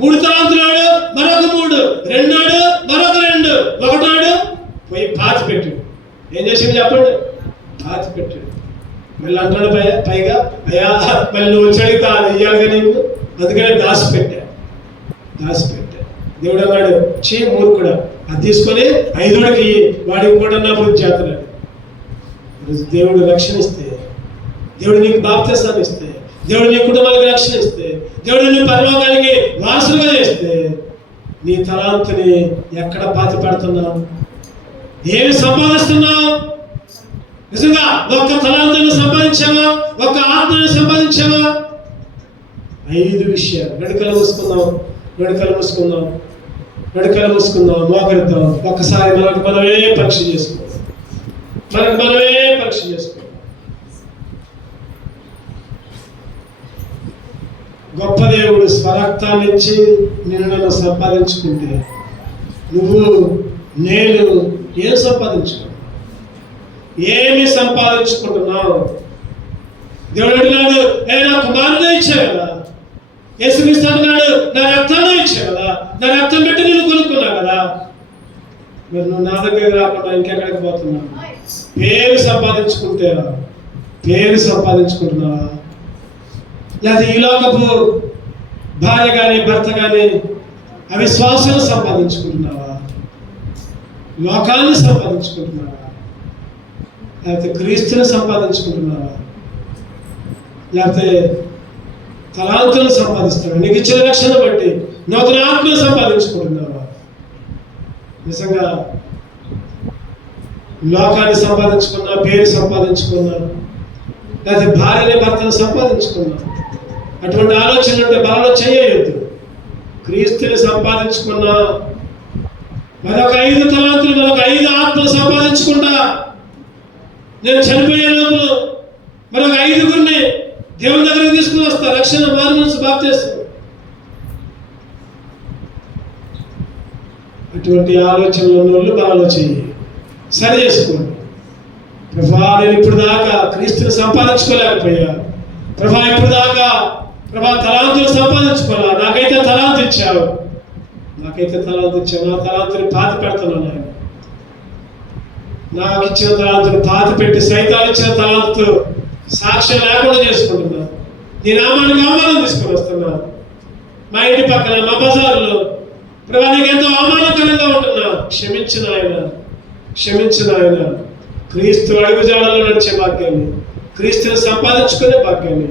3 తలాంతులు వాడు మరొక 3, 2 వాడు మరొక 2, 1 వాడు పోయి పాతి పెట్టాడు. ఏం చేసింది చెప్పండి? పాతి పెట్టాడు. మళ్ళీ అంటాడు పైగా అయ్యా మళ్ళీ నువ్వు వచ్చి అడిగితే అది ఇయ్యాలిగా నీకు, అందుకనే దాచిపెట్టా. దేవుడు అన్నాడు, చీ మూర్ఖుడా, అది తీసుకొని 5వాడికి వాడికి కూడా అభివృద్ధి చేస్తున్నాడు. దేవుడు రక్షణ ఇస్తే, దేవుడు నీకు బాప్తిసాన్ని ఇస్తే, దేవుడు నీ కుటుంబానికి రక్షణ ఇస్తే, దేవుడు నీ పరలోకానికి వారసులుగా చేస్తే, నీ తలాంతుని ఎక్కడ పాతి పెడుతున్నావు? ఏమి సంపాదిస్తున్నావు? నిజంగా 1 తలాంతుని సంపాదించావా? 1 ఆత్మని సంపాదించావా? 5 విషయాలు. వెనుకలు మూసుకుందాం, మోకరిద్దాం. ఒక్కసారి మనమే పరీక్ష చేసుకుందాం. గొప్ప దేవుడు స్వరక్తాన్ని ఇచ్చి నన్ను సంపాదించుకుంటే, నువ్వు నేను ఏం సంపాదించుకున్నావు? ఏమి సంపాదించుకుంటున్నావు? దేవుడు అడిగాడు, నా కుమారుడే ఇచ్చావు కదా. యేసుక్రీస్తు అన్నాడు, నా రక్తాన్ని ఇచ్చావు కదా, నా రక్తం పెట్టి నేను కొనుక్కున్నా కదా. మరి నువ్వు నా దగ్గర రాకుండా ఇంకెక్కడికి పోతున్నావు? పేరు సంపాదించుకుంటున్నావా? లేదా ఈ లోకపు భార్య కానీ భర్త కానీ అవిశ్వాసాలు సంపాదించుకుంటున్నావా? లోకాన్ని సంపాదించుకుంటున్నావా? లేకపోతే క్రీస్తుని సంపాదించుకుంటున్నావా? లేకపోతే తలాంతులను సంపాదిస్తున్నావా? నీకు ఇచ్చిన రక్షణ బట్టి నూతన ఆత్మను సంపాదించుకుంటున్నావా? నిజంగా లోకాన్ని సంపాదించుకున్నా, పేరు సంపాదించుకున్నా, లేకపోతే భార్యని భర్తను సంపాదించుకున్నా, అటువంటి ఆలోచన ఉంటే బలంలో చేయొద్దు. క్రీస్తుని సంపాదించుకున్నా, మరొక 5 తలాంతులు, మరొక 5 ఆత్మలు సంపాదించుకుంటా, నేను చనిపోయే లోపల మరొక 5గురిని దేవుని దగ్గరికి తీసుకుని వస్తా. రక్షణ, మారుమనసు, బాప్తిస్మం. అటువంటి ఆలోచనలు ఉన్న వాళ్ళు బలంలో చేయి, సరి చేసుకోండి. ప్రభా, నేను ఇప్పుడు దాకా క్రీస్తుని సంపాదించుకోలేకపోయా. ప్రభా, ఇప్పుడు దాకా తలాంతులు సంపాదించుకోవాలా. నాకైతే తలాంతు ఇచ్చావు. నా తలాంతుని పాతి పెడుతున్నాను. నాకు ఇచ్చిన తలాంతుని పాతి పెట్టి సైతాలు ఇచ్చిన తలాంతు సాక్ష్యం లేకుండా చేసుకుంటున్నా. నీ నామానికి అవమానం తీసుకొని వస్తున్నా. మా ఇంటి పక్కన, మా బజారులో ప్రభా, నీకు ఎంతో అవమానకరంగా ఉంటున్నా. క్షమించిన ఆయన క్రీస్తు అడుగుజాడల్లో నడిచే భాగ్యాన్ని, క్రీస్తుని సంపాదించుకునే భాగ్యాన్ని,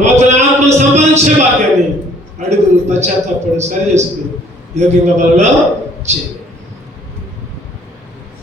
నూతన ఆత్మను సంపాదించే భాగ్యాన్ని అడుగు, పశ్చాత్తాపడు, సరి చేసుకుని యోగ్యంగా బలలో చేయి.